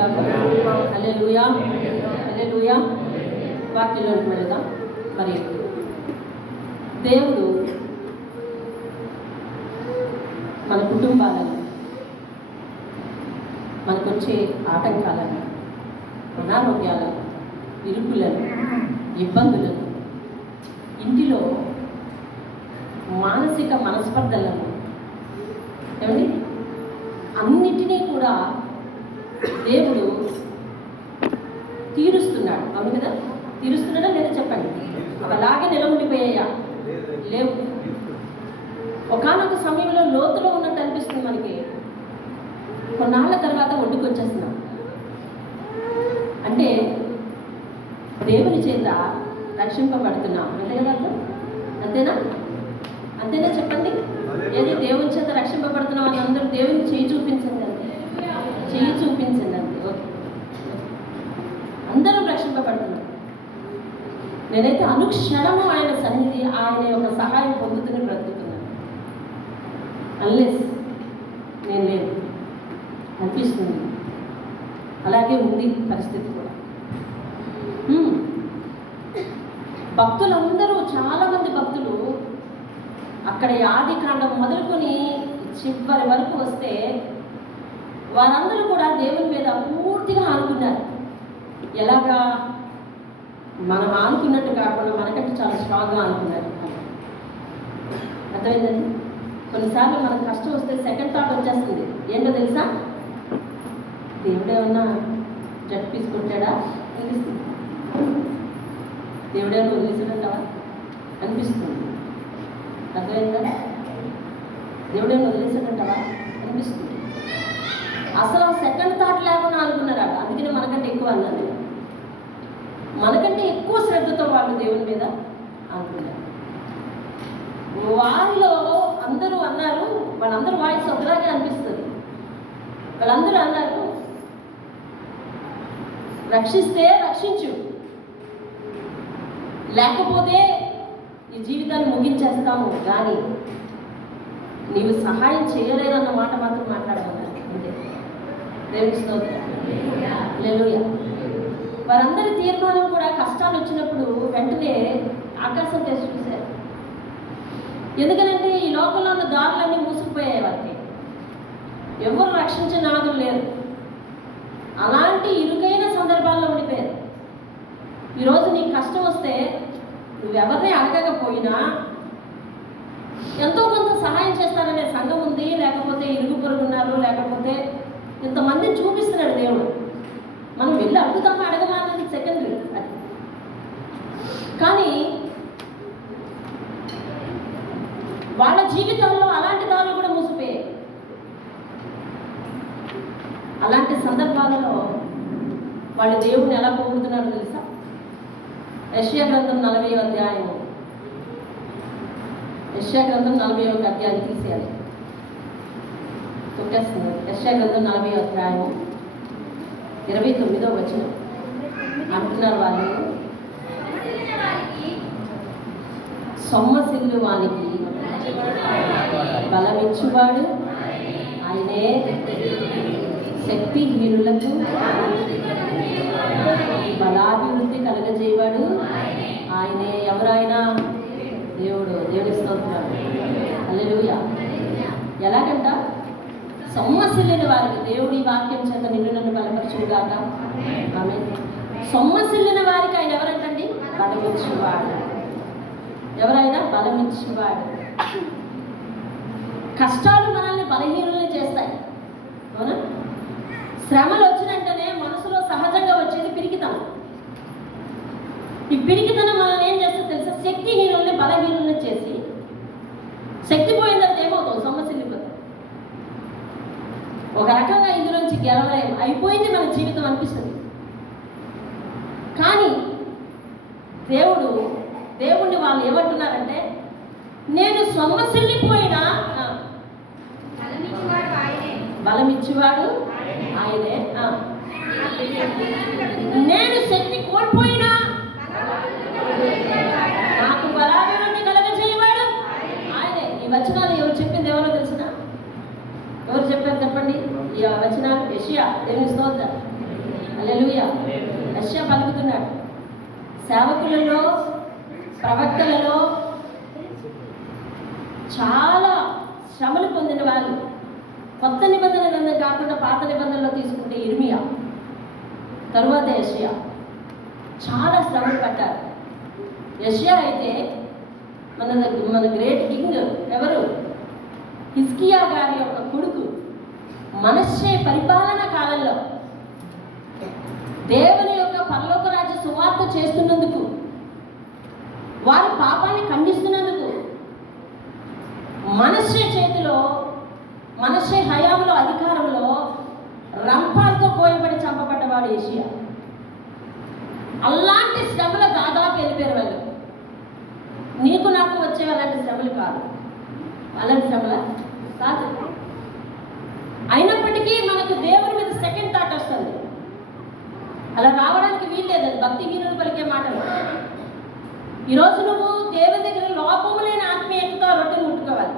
గాక. హల్లెలూయా, హల్లెలూయా. వాక్యంలోకి వెళదాం. మరి దేవుడు మన కుటుంబాలను, మనకొచ్చే ఆటంకాలను, అనారోగ్యాలను, ఇరుకులను, ఇబ్బందులను, ఇంటిలో మానసిక మనస్పర్ధలను, ఏమండి అన్నిటినీ కూడా దేవుడు తీరుస్తున్నాడు. అవును కదా? తీరుస్తున్నాడా లేదా చెప్పండి. అలాగే నిలబడిపోయాయా? లేవు. ఒకానొక సమయంలో లోతులో ఉన్నట్టు అనిపిస్తుంది మనకి. కొన్నాళ్ళ తర్వాత ఒడ్డుకు వచ్చేస్తున్నాం. అంటే దేవుని చేత రక్షింపబడుతున్నాం. అంతే కదా? అంతేనా? అంతేనా చెప్పండి. ఏది దేవుని చేత రక్షింపబడుతున్నాం అని అందరూ దేవుని చేయి చూపించండి. అంతే, చేయి చూపించండి. అంతే. ఓకే, అందరూ రక్షింపబడుతున్నాం. నేనైతే అనుక్షణము ఆయన సన్నిధి, ఆయన యొక్క సహాయం పొందుతూనే బ్రతుకుతున్నాను. అన్లెస్ నేను లేదు అనిపిస్తుంది. అలాగే ఉంది పరిస్థితి కూడా. భక్తులందరూ, చాలామంది భక్తులు అక్కడ ఆది కాండం మొదలుకొని చివరి వరకు వస్తే వారందరూ కూడా దేవుని మీద పూర్తిగా ఆనుకున్నారు. ఎలాగా? మనం ఆనుకున్నట్టు కాకుండా మనకంటే చాలా స్ట్రాంగ్గా ఆనుకున్నారు. అర్థమైందండి? కొన్నిసార్లు మనకు కష్టం వస్తే సెకండ్ థాట్ వచ్చేస్తుంది. ఏంటో తెలుసా? దేవుడు ఏమన్నా జట్ తీసుకుంటాడా అనిపిస్తుంది. దేవుడేమన్నా వదిలేసినట్టావా అనిపిస్తుంది. అర్థమైందా? దేవుడేమో వదిలేసినట్టావా అనిపిస్తుంది. అసలు సెకండ్ థాట్ లేకుండా అనుకున్నారా? అందుకనే మనకంటే ఎక్కువ అన్నారు. మనకంటే ఎక్కువ శ్రద్ధతో వాళ్ళు దేవుని మీద అనుకున్నారు. వారిలో అందరూ అన్నారు, వాళ్ళందరూ వాయిస్ ఒకలాగే అనిపిస్తుంది. వాళ్ళందరూ అన్నారు, రక్షిస్తే రక్షించు, లేకపోతే ఈ జీవితాన్ని ముగించేస్తాము, కానీ నీవు సహాయం చేయలేదన్న మాట మాత్రం మాట్లాడమన్నారు. అంతే. దేవుని స్తోత్రం. హల్లెలూయా. వారందరి తీర్మానం కూడా కష్టాలు వచ్చినప్పుడు వెంటనే ఆకాశం తెసి చూశారు. ఎందుకనంటే ఈ లోకంలో ఉన్న దారులన్నీ మూసుకుపోయాయి. వారికి ఎవరు రక్షించిన నాదులు లేరు. అలాంటి ఇరుకైన సందర్భాల్లో ఉండిపోయారు. ఈరోజు నీకు కష్టం వస్తే నువ్వెవరిని అడగకపోయినా ఎంతో కొంత సహాయం చేస్తారనే సంఘం ఉంది, లేకపోతే ఇరుగు పొరుగు ఉన్నారు, లేకపోతే ఇంతమందిని చూపిస్తున్నాడు దేవుడు. మనం వెళ్ళి అడుగుతామా అడగమా అన్నది సెకండరీ. అది కానీ వాళ్ళ జీవితంలో అలాంటి దారులు కూడా మూసిపోయాయి. అలాంటి సందర్భాలలో వాళ్ళు దేవుడిని ఎలా పొగుడుతున్నారో తెలుసా? యెషయా గ్రంథం 40వ అధ్యాయము, యెషయా గ్రంథం 41వ అధ్యాయం తీసేయాలి, తొక్కేస్తున్నారు. యెషయా గ్రంథం 40వ అధ్యాయము 29వ వచనం అంటున్నారు వాళ్ళు, సొమ్మసిల్లు వానికి బలమిచ్చువాడు ఆయనే, శక్తిహీనులకు బలాభివృద్ధి కలగజేయవాడు ఆయనే. ఎవరైనా దేవుడు. దేవుని స్తోత్రం. హల్లెలూయా. ఎలాగంట? సొమ్మసిల్లిన వారికి దేవుడి వాక్యం చేత నిన్ను నన్ను బలపరచుగాక. ఆమేన్. సొమ్మసిల్లిన వారికి ఆయన ఎవరంటండి? బలమిచ్చువాడు. ఎవరైనా బలమిచ్చువాడు. కష్టాలు మనల్ని బలహీనుల్ని చేస్తాయి. అవునా? శ్రమలు వచ్చినంటేనే మనసులో సహజంగా వచ్చేది పిరికితనం. ఈ పిరికితనం మనల్ని ఏం చేస్తుంది తెలుసా? శక్తిహీనుల్ని బలహీనుల్ని చేసి, శక్తి పోయిందంటే ఏమవుతాం? సొమ్మసిల్లిపోతాం. ఒక రకంగా ఇందులోంచి గెలవలేం, అయిపోయింది మన జీవితం అనిపిస్తుంది. కానీ దేవుణ్ణి వాళ్ళు ఏమంటున్నారంటే, నేను సొమ్మసిల్లిపోయినా బలమిచ్చేవాడు ఆయనే, నేను శక్తి కోల్పోయినా నాకు బలాభివృద్ధి కలగజేయవాడు ఆయనే. ఈ వచనాలు ఎవరు చెప్పింది? ఎవరో తెలిసిన? ఎవరు చెప్పారు చెప్పండి? ఈ వచనాలు యెషయా. దేవుని స్తోత్రం. యెషయా పలుకుతున్నాడు. సేవకులలో, ప్రవక్తలలో చాలా శ్రమలు పొందిన వాళ్ళు. కొత్త నిబంధన గ్రంథం కాకుండా పాత నిబంధనలో తీసుకుంటే ఇర్మియా, తరువాత యెషయా చాలా శ్రమలు పడ్డారు. యెషయా అయితే మన గ్రేట్ కింగ్ ఎవరు? హిజ్కియా గారి యొక్క కొడుకు. మనష్షే పరిపాలన కాలంలో దేవుని యొక్క పరలోక రాజ్య సువార్త చేస్తున్నందుకు, వారి పాపాన్ని ఖండిస్తున్నందుకు మనష్షే చేతిలో, మనష్షే హయాంలో, అధికారంలో రంపాలతో కోయబడి చంపబడ్డవాడు యెషయా. అలాంటి శ్రమలు దాదాపు వెళ్ళిపోయారు వాళ్ళు. నీకు నాకు వచ్చే అలాంటి శ్రమలు కాదు, అలాంటి శ్రమల కాదు. అయినప్పటికీ మనకు దేవుని మీద సెకండ్ థాట్ వస్తుంది. అలా రావడానికి వీల్లేదు, అది భక్తి హీనులు పలికే మాటలు. ఈరోజు నువ్వు దేవుని దగ్గర లోపము లేని ఆత్మీయతతో రొట్టెను ముట్టుకోవాలి.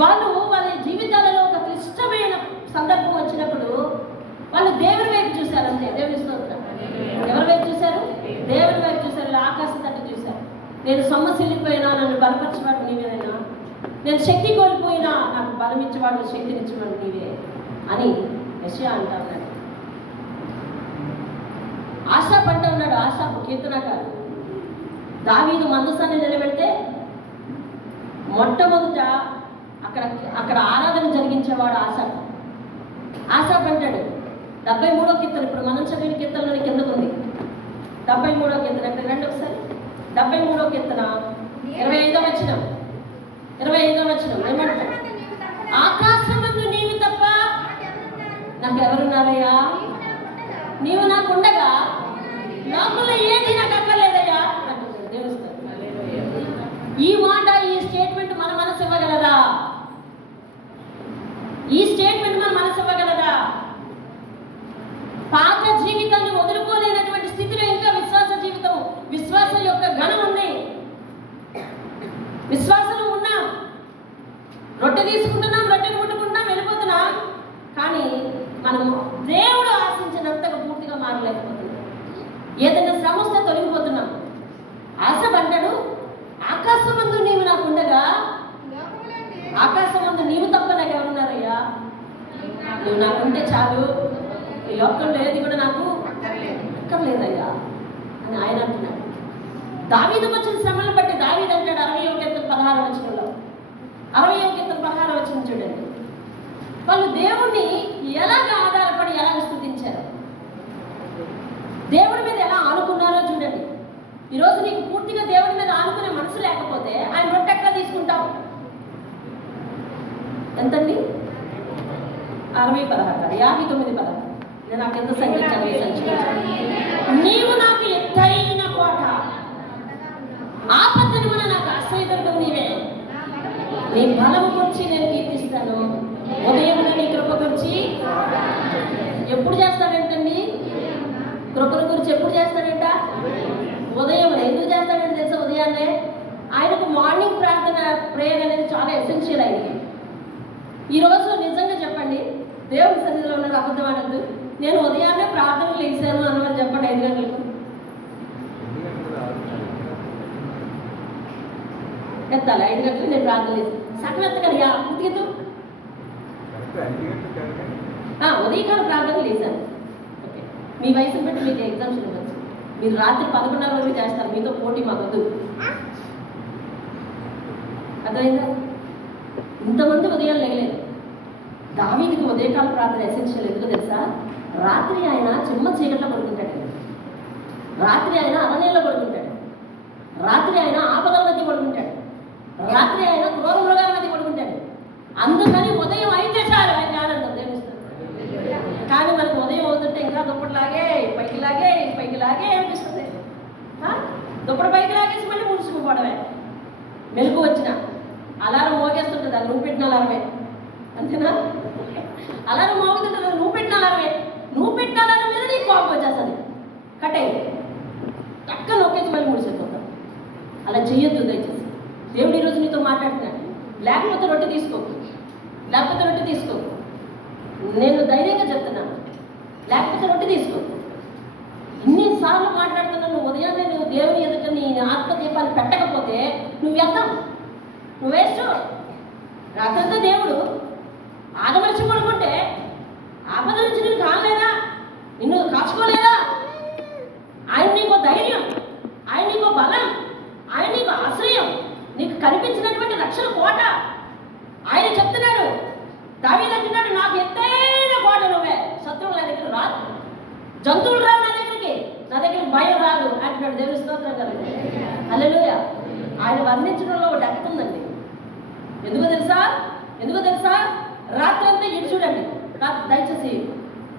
వాళ్ళు వాళ్ళ జీవితాలలో ఒక క్లిష్టమైన సందర్భం వచ్చినప్పుడు వాళ్ళు దేవుని వైపు చూశారు. అంతే, దేవుని స్తోత్రం. ఎవరి వైపు చూశారు? దేవుని వైపు చూశారు. ఆకాశం తట్టు చూశారు. నేను సొమ్మసిల్లిపోయినా నన్ను బలపరచేవాడు నీవేనైనా, నేను శక్తి కోల్పోయినా నాకు బలం ఇచ్చేవాడు, శక్తినిచ్చేవాడు నీవే అని యెషయా అంటా ఉన్నాడు. ఆశా పంట ఉన్నాడు. ఆశా కీర్తనకారు. దావీదు మందసాన్ని నిలబెడితే మొట్టమొదట అక్కడ ఆరాధన జరిగించేవాడు ఆశా పంటాడు. 73వ కీర్తన, ఇప్పుడు మనం చదివిన కీర్తనలోని కిందకు ఉంది. 73వ కీర్తన అంటే రండి ఒకసారి. 73వ కీర్తన 25వ వచనం. 25వ వచనం ఏమంటారు? ఆకాశమందు నీవు తప్ప నాకు ఎవరున్నారయ్యా? నీవు నాకుండగా లోపల ఏది నాకు అక్కర్లేదయ్యా అంటున్నాడు దేవుడు. ఈ మాట, ఈ స్టేట్మెంట్ మన మనసు ఇవ్వగలదా? ఈ స్టేట్మెంట్ మన మనసు ఇవ్వగలదా? పాత జీవితాన్ని వదులుకోలేనటువంటి స్థితిలో ఇంకా విశ్వాసం యొక్క ఘనం ఉంది. విశ్వాసం ఉన్నాం, రొట్టె తీసుకుంటున్నాం, రొట్టెను ముట్టుకుంటున్నాం, వెళ్ళిపోతున్నాం. కానీ మనం దేవుడు ఆశించినంతగా పూర్తిగా మారలేకపోతున్నాం. ఏదైనా శ్రమ వస్తే తొలగిపోతున్నాం. ఆశ అంటాడు, ఆకాశమందు నీవు నాకుండగా, ఆకాశమందు నీవు తప్ప నాకు ఎవరున్నారయ్యా? నువ్వు నాకుంటే చాలు, ఈ లోకంలో ఏది కూడా నాకు అక్కర్లేదయ్యా అని ఆయన అంటున్నాడు. దావీదుకు వచ్చిన శ్రమలను బట్టి దావీదు అంటాడు 60వ కీర్తన 16వ వచనంలో, 60వ కీర్తన 16వ వచనం చూడండి. వాళ్ళు దేవుణ్ణి ఎలాగ ఆధారపడి ఎలాగ స్తుతించారు, దేవుడి మీద ఎలా ఆనుకున్నారో చూడండి. ఈరోజు నీకు పూర్తిగా దేవుడి మీద ఆనుకునే మనసు లేకపోతే ఆయన రొట్టె ఎట్లా తీసుకుంటావు? ఎంతండి? 60:16, 59:16. నేను నాకు ఎంత సంఖ్య నీవు నాకు ఎత్తైన కోట, ఆపత్తును నాకు ఆశ్రయదుర్గం నీవే. నీ బలము గురించి నేను కీర్తిస్తాను. ఉదయం నీ కృప గురించి ఎప్పుడు చేస్తాడంటండి? కృపల గురించి ఎప్పుడు చేస్తాడంట? ఉదయం. ఎందుకు చేస్తాడంటే తెలుసా? ఉదయాన్నే ఆయనకు మార్నింగ్ ప్రార్థన, ప్రేయర్ అనేది చాలా ఎసెన్షియల్ ఆయనకి. ఈరోజు నిజంగా చెప్పండి, దేవుని సన్నిధిలో ఉన్నది అబద్ధం అనద్దు. నేను ఉదయాన్నే ప్రార్థన లేచాను అన్నది చెప్పండి. 5 గంటలకు ఎత్తాలి. 5 గంటలకు నేను ప్రార్థన చేశాను. సగం ఎత్తగలిగా ఉతికితూ ఉదయకాల ప్రార్థన లేచాను. ఓకే, మీ వయసును బట్టి మీకు ఎగ్జామ్స్ ఉండవచ్చు. మీరు రాత్రి 11:30 వరకు చేస్తారు. మీతో పోటీ మాకొద్దు. అర్థమైందా? ఇంతమంది ఉదయం లేగలేదు. దావీదుకి ఉదయకాల ప్రార్థన ఎసెన్షియల్. ఎందుకు తెలుసా? రాత్రి ఆయన చిమ్మ చీకట్లో పడుకుంటాడు, రాత్రి ఆయన అరణ్యంలో పడుకుంటాడు, రాత్రి ఆయన ఆపదల మధ్య పడుకుంటాడు, రాత్రి ఆయన క్రూర మృగాల మధ్య పడుకుంటాడు. అందుకని ఉదయం అయితే చాలు ఆయన ఆనందం దేవిస్తాడు. కానీ మనకు ఉదయం అవుతుంటే ఇంకా దుప్పటిలాగే పైకిలాగే అనిపిస్తుంది. దుప్పటి పైకి లాగేసి మళ్ళీ ముడుచుకుపోవడమే. మెలకు వచ్చిన అలారం మోగేస్తుంటుంది, అది నువ్వు పెట్టిన అలారమే. అంతేనా? అలారం మోగుతుంటుంది, అది నువ్వు పెట్టిన అలారమే. నువ్వు పెట్టిన అలారం మీద నీకు కోపం వచ్చేస్తుంది. కట్ అయ్యి టక్క నొక్కేసి మళ్ళీ ముడిసిపోతాం. అలా చెయ్యొద్దు దయచేసి. దేవుడు ఈరోజు నీతో మాట్లాడుతున్నాడు. లేకపోతే రొట్టె తీసుకోకు. నేను ధైర్యంగా చెప్తున్నాను. లేకపోతే లేకపోతే రొట్టె తీసుకో. ఇన్నిసార్లు మాట్లాడుతున్నావు, నువ్వు ఉదయాన్నే నువ్వు దేవుని ఎదుట నీ ఆత్మదీపాన్ని పెట్టకపోతే నువ్వు వ్యర్థం, నువ్వు వేస్ట్. రాత్రంతా దేవుడు ఆగమరిచి పడుకుంటే ఆపద నుంచి నీకు కాలేదా, నిన్ను కాచుకోలేదా? ఆయన నీకు ధైర్యం, ఆయన నీకు బలం, ఆయన నీకు ఆశ్రయం, నీకు కనిపించినటువంటి రక్షణ కోట. ఆయన చెప్తున్నాడు, దావీదు అంటున్నాడు, నాకు ఎత్తైన కోట నువ్వే, శత్రువుల దగ్గర రాదు, జంతువులు రావు నా దగ్గరికి భయం రాదు అంటున్నాడు. దేవుని స్తోత్రం కలుగుతుంది. హల్లెలూయా. ఆయన వర్ణించడంలో ఒక డెప్త్ ఉందండి. ఎందుకో తెలుసా? రాత్రంతా ఇటు చూడండి. దయచేసి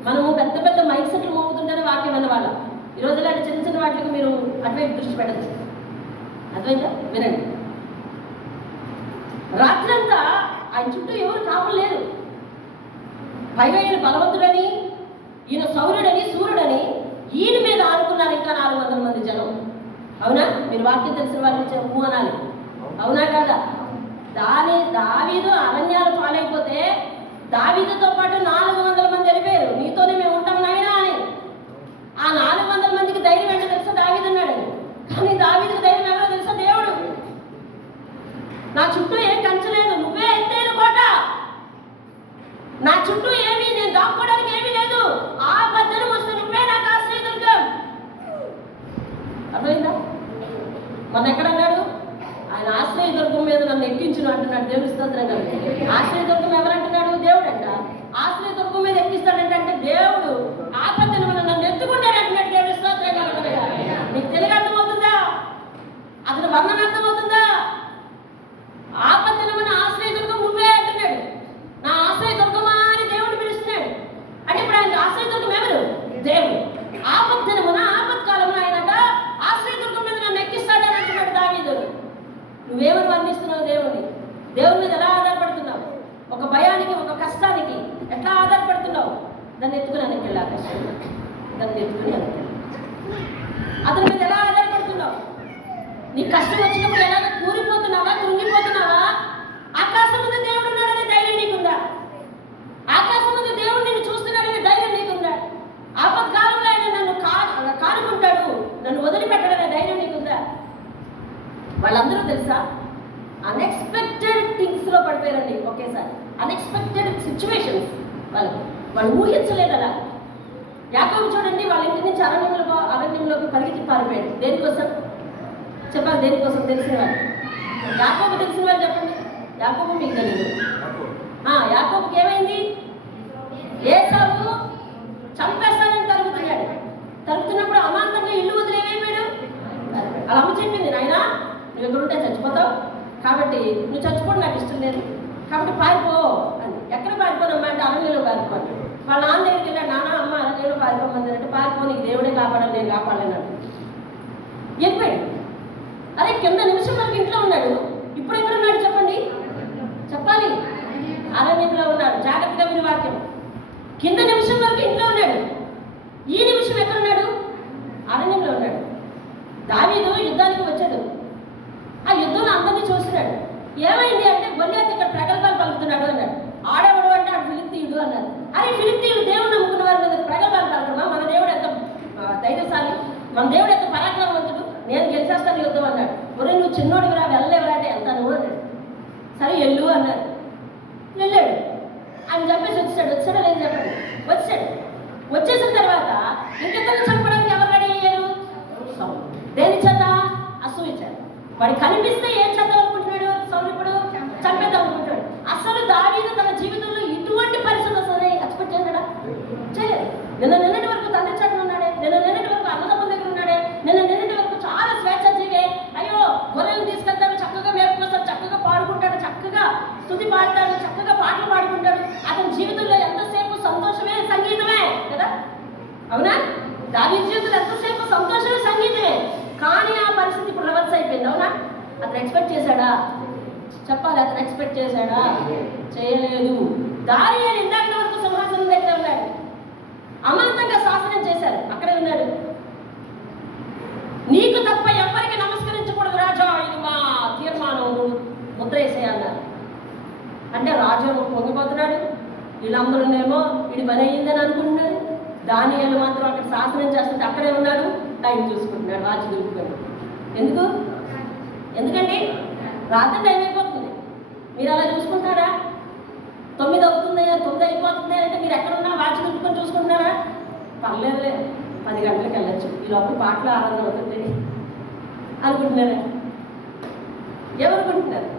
మనము పెద్ద పెద్ద మైక్ సెట్లు మోగుతుంటేనే వాక్యం అన్నవాళ్ళం. ఈ రోజు ఇలాంటి చిన్న చిన్న వాటికి మీరు అటువైపు దృష్టి పెట్టచ్చు. అర్థమైందా? వినండి. రాత్రంతా ఆయన చుట్టూ ఎవరు కాపులు లేరు. పైగా ఈయన బలవంతుడని, ఈయన సౌర్యుడని, సూర్యుడని ఈయన మీద ఆనుకున్నారు ఇంకా 400 మంది జనం. అవునా? మీరు వాక్యం తెలిసిన వాళ్ళు ఊ అనాలి. అవునా కాదా? దావీదు అరణ్యాలు పాలైపోతే దావీదుతో పాటు 400 మంది వెళ్ళిపోయారు. నీతోనే మేము ఉంటాం నాయనా అని. ఆ 400 మందికి ధైర్యం ఏంటో తెలుసా? దావీదు ఉన్నాడు. కానీ దావీదుకి ధైర్యం ఎవరో తెలుసా? దేవుడు. నా చుట్టూ ఏం కంచలేదు, నువ్వే ఎత్తైన కోట, నా చుట్టూ ఏమీ నేను దాక్కోవడానికి ఏమీ లేదు, ఆ బద్దలు వస్తే నువ్వే నాకు ఆశ్రయదుర్గం. అర్థమైందా? మొన్న ఎక్కడన్నాడు? ఆయన ఆశ్రయదుర్గం మీద నన్ను ఎక్కించును అంటున్నాడు. దేవుని స్తోత్రం కలుగుతుంది. ఆశ్రయదుర్గం ఎవరంటున్నాడు? దేవుడు అంట. ఆశ్రయదుర్గం మీద ఎక్కిస్తాడంటే దేవుడు ఆపదను నన్ను ఎత్తుకుంటాడు అంటున్నాడు. దేవుని స్తోత్రం కలుగుతుంది. నీకు తెలుగు అర్థమవుతుందా? అతను వర్ణన అర్థమవుతుందా? ఆపదను మన ఆశ్రయదుర్గం నువ్వే అంటున్నాడు. నా ఆశ్రయదుర్గమా అని దేవుడు పిలుస్తున్నాడు. అంటే ఇప్పుడు ఆయన ఆశ్రయదుర్గం ఎవరు? దేవుడు. ఆపద్దనమున ఆపత్కాలమున ఆయనట ఆశ్రయదుర్గం మీద నన్ను ఎక్కిస్తాడని అంటున్నాడు దావీదు. నువ్వేమని వర్ణిస్తున్నావు దేవుని? దేవుని మీద ఎలా ఆధారపడుతున్నావు? ఒక భయానికి, ఒక కష్టానికి ఎట్లా ఆధారపడుతున్నావు? దాన్ని ఎత్తుకున్నానికి వెళ్ళి ఆకర్షణ, దాన్ని ఎత్తుకున్నానికి అతని మీద ఎలా ఆధారపడుతున్నావు? నీ కష్టం వచ్చినప్పుడు ఎలాగ కూలిపోతున్నావా, కృంగిపోతున్నావా? ఆకాశం మీద దేవుడు ఉన్నాడనే ధైర్యం నీకుందా? ఆకాశం మీద దేవుడు నిన్ను చూస్తున్నాడనే ధైర్యం నీకుందా? ఆపత్కాలంలో ఆయన నన్ను కానుకుంటాడు, నన్ను వదిలిపెట్టడనే ధైర్యం నీకుందా? వాళ్ళందరూ తెలుసా అన్ఎక్స్పెక్టెడ్ థింగ్స్లో పడిపోయారండి. ఒకేసారి అన్ఎక్స్పెక్టెడ్ సిచ్యువేషన్స్ వాళ్ళు ఊహించలేదు. అలా యాకోబు చూడండి, వాళ్ళ ఇంటి నుంచి అరణ్యంలోకి పరిగెత్తి పారిపోయాడు. దేనికోసం చెప్పాలి? దేనికోసం? తెలిసిన వాళ్ళు. యాకోబు తెలిసిన వాళ్ళు చెప్పండి. యాకోబు మీకు తెలియదు. యాకోబుకి ఏమైంది? ఏసావు చంపేస్తానని తరుగుతున్నప్పుడు అమాంతంగా ఇల్లు వదిలి ఏమైపోయాడు? అలా అమ్మ చెప్పింది, నాయనా నువ్వు ఎక్కడ ఉంటే చచ్చిపోతావు, కాబట్టి నువ్వు చచ్చిపోవడం నాకు ఇష్టం లేదు, కాబట్టి పారిపో అని. ఎక్కడ పారిపోనమ్మా అంటే అరణ్యంలో పారిపోను. వాళ్ళ నాన్న దగ్గరికి వెళ్ళాడు, నాన్న అమ్మ అరణ్యంలో పారిపోమంది అంటే పారిపో, నీకు దేవుడే కాపాడాలి, నేను కాపాడలేను వెళ్ళిపోయాడు. అరే కింద నిమిషం వరకు ఇంట్లో ఉన్నాడు, ఇప్పుడు ఎక్కడ ఉన్నాడు చెప్పండి? చెప్పాలి. అరణ్యంలో ఉన్నాడు. జాగ్రత్తగా విని వాక్యం. కింద నిమిషం వరకు ఇంట్లో ఉన్నాడు, ఈ నిమిషం ఎక్కడున్నాడు? అరణ్యంలో ఉన్నాడు. దావీదు యుద్ధానికి వచ్చాడు. ఆ యుద్ధంలో అందరినీ చూస్తున్నాడు. ఏమైంది అంటే గొల్లియాతు ఇక్కడ ప్రగల్భాలు పలుకుతున్నాడు అన్నాడు. ఆడేవాడు అంటే ఆడు ఫిలిస్తీయుడు అన్నారు. అరే ఫిలిస్తీయుడు దేవుడు నమ్ముకున్న వారి మీద ప్రగల్భాలు పలకడమా? మన దేవుడు ఎంత ధైర్యశాలి, మన దేవుడు ఎంత పరాక్రమవంతుడు, నేను గెలిచేస్తాను యుద్ధం అన్నాడు. ఒరే నువ్వు చిన్నోడికి రా, వెళ్ళలేవరా అంటే వెళ్తాను అన్నాడు. సరే వెళ్ళు అన్నాడు. వెళ్ళాడు. ఆయన చెప్పేసి వచ్చాడో లేదు చెప్పండి. వచ్చేసిన తర్వాత ఇంకెంతలో చంపడానికి ఎవరు రెడీ అయ్యారు? దేని చేత? అసూయ చేత. వాడు కనిపిస్తే ఏం చేద్దాం అనుకుంటున్నాడు? సౌర్యుడు చంపేద్దాం అనుకుంటున్నాడు. అసలు దావీదు తన జీవితంలో ఇటువంటి పరిస్థితి వస్తుంది ఎక్స్పెక్ట్ చేశాడా? చేయలేదు. నిన్నటి వరకు తండ్రి చేతను ఉన్నాడే, నిన్నటి వరకు అన్నదమ్ముల దగ్గర ఉన్నాడే, నిన్నటి వరకు చాలా స్వేచ్ఛ జీవే. అయ్యో గొర్రెలు తీసుకెళ్తాడు, చక్కగా మేపుకొస్తాడు, చక్కగా పాడుకుంటాడు, చక్కగా స్తుతి పాడతాడు, చక్కగా పాటలు పాడుకుంటాడు. అతని జీవితంలో ఎంతసేపు సంతోషమే, సంగీతమే కదా? అవునా? దావీదు జీవితంలో ఎంతసేపు సంతోషమే, సంగీతమే. కానీ ఆ పరిస్థితి ఇప్పుడు రివర్స్ అయిపోయింది. అవునా? అతను ఎక్స్పెక్ట్ చేశాడా? చెప్పాలి. అతను ఎక్స్పెక్ట్ చేశాడా? చేయలేదు. దానియేలు ఇందాక వరకు సింహాసనం దగ్గర ఉన్నాడు. అమాంతంగా శాసనం చేశారు, అక్కడే ఉన్నాడు. నీకు తప్ప ఎవరికి నమస్కరించకూడదు రాజా, ఇది మా తీర్మానం, ముద్ర వేసేయన్నారు. అంటే రాజు పొంగిపోతున్నాడు. వీళ్ళందరూనేమో వీడి పని అయ్యిందని అనుకుంటున్నాడు. దానియేలు మాత్రం అక్కడ శాసనం చేస్తుంటే అక్కడే ఉన్నాడు, టైం చూసుకుంటున్నాడు, వాచ్ దులుపుకొని. ఎందుకండి రాత్రి టైం అయిపోతుంది. మీరు అలా చూసుకుంటారా? 9 అవుతుంది, 9 అయిపోతుంది అంటే మీరు ఎక్కడున్నా వాచ్ దులుపుకొని చూసుకుంటున్నారా? పర్లేదులే, 10 గంటలకు వెళ్ళచ్చు, ఈ లోపల పాటలు ఆరాధన అవుతుంది అనుకుంటున్నారా? ఏమనుకుంటున్నారు?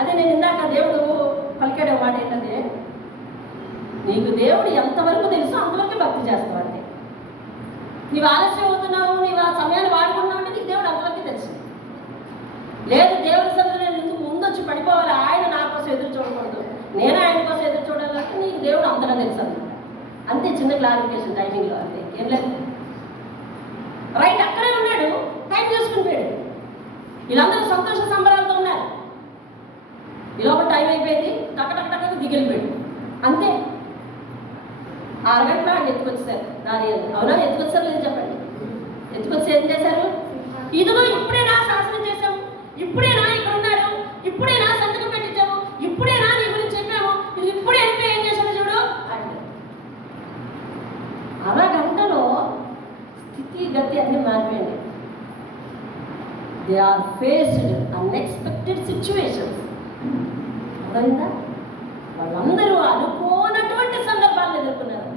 అదే నేను ఇందాక దేవుడు పలికాడే మాట ఏంటంటే, నీకు దేవుడు ఎంతవరకు తెలుసో అంతవరకు భక్తి చేస్తావు అంతే. నీవు ఆలస్యం అవుతున్నావు, నీవు ఆ సమయాన్ని వాడుకున్నావు అంటే నీకు దేవుడు అంతవరకు తెలుసు. లేదు దేవుడి సన్నిధిలో నేను ఇందుకు ముందు వచ్చి పడిపోవాలి, ఆయన నా కోసం ఎదురు చూడకూడదు, నేను ఆయన కోసం ఎదురు చూడాలంటే నీకు దేవుడు అంతగా తెలుసు అన్నమాట. అంతే, చిన్న క్లారిఫికేషన్ టైమింగ్లో, అంతే, ఏం లేదు. రైట్, అక్కడే ఉన్నాడు, టైం చూసుకుంటాడు. వీళ్ళందరూ సంతోష సంబరాలతో ఉన్నారు. ఈ లోపల టైం అయిపోయింది, టక్క దిగిలిపోయాడు అంతే. 6 గంటల ఆయన ఎత్తుకొచ్చేసారు దానియేలు. అవునా? ఎత్తుకొచ్చారు లేదు చెప్పండి. ఎత్తుకొచ్చి ఏం చేశారు? ఇదిగో ఇప్పుడేనా శాసనం చేశాము, ఇప్పుడేనా ఇక్కడ ఉన్నాడు, ఇప్పుడేనా సంతకం పెట్టించాము, ఇప్పుడేనా నీ గురించి చెప్పాము, ఇది ఇప్పుడే వెళ్ళిపోయి ఏం చేశాడు చూడు అంటే. 6 గంటలో స్థితి గతి అన్ని మారిపోయింది. They are faced unexpected situations. అర్థమైందా? వాళ్ళందరూ అనుకోనటువంటి సందర్భాలను ఎదుర్కొన్నారు.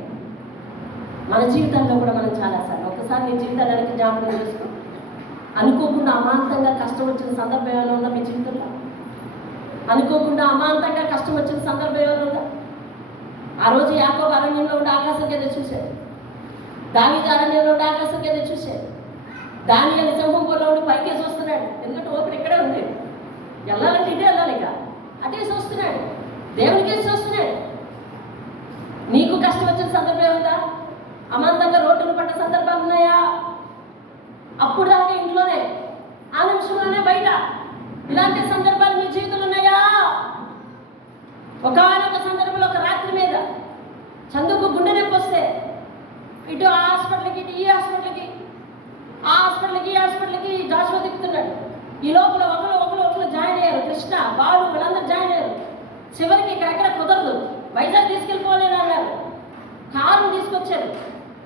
మన జీవితంలో కూడా మనం చాలాసార్లు, ఒకసారి నీ జీవితానికి జ్ఞాపకం చేసుకో, అనుకోకుండా అమాంతంగా కష్టం వచ్చిన సందర్భం ఏమైనా ఉందా మీ జీవితంలో? అనుకోకుండా అమాంతంగా కష్టం వచ్చిన సందర్భం ఏమైనా ఉందా? ఆ రోజు యాకోబు అరణ్యంలో ఉండి ఆకాశం కింద చూశాడు, దావీదు అరణ్యంలో ఉండి ఆకాశం కింద చూశాడు, దానియేలు సింహంలో ఉండి పైకేసి వస్తున్నాడు. ఎందుకంటే ఓపిక ఇక్కడే ఉంది, వెళ్ళాలంటే ఇటే వెళ్ళాలి, ఇక అటేసి వస్తున్నాడు, దేవునికి వేసి వస్తున్నాడు. నీకు కష్టం వచ్చిన సందర్భం ఉందా? అమాంతంగా రోడ్డును పడ్డ సందర్భాలు ఉన్నాయా? అప్పుడు దాకా ఇంట్లోనే, ఆ నిమిషంలోనే బయట, ఇలాంటి సందర్భాలు మీ జీవితంలో ఉన్నాయా? ఒకనొక సందర్భంలో ఒక రాత్రి మీద చందుకు గుండె నొప్పి వస్తే ఇటు ఆ హాస్పిటల్కి, ఇటు ఈ హాస్పిటల్కి, ఆ హాస్పిటల్కి, ఈ హాస్పిటల్కి జాషువా తిప్పుతున్నాడు. ఈ లోపల ఒకరు జాయిన్ అయ్యారు, కృష్ణ, బాలు, వీళ్ళందరూ జాయిన్ అయ్యారు. చివరికి ఇక్కడెక్కడ కుదరదు, వైజాగ్ తీసుకెళ్ళిపోలేని అన్నారు. కారుని తీసుకొచ్చారు.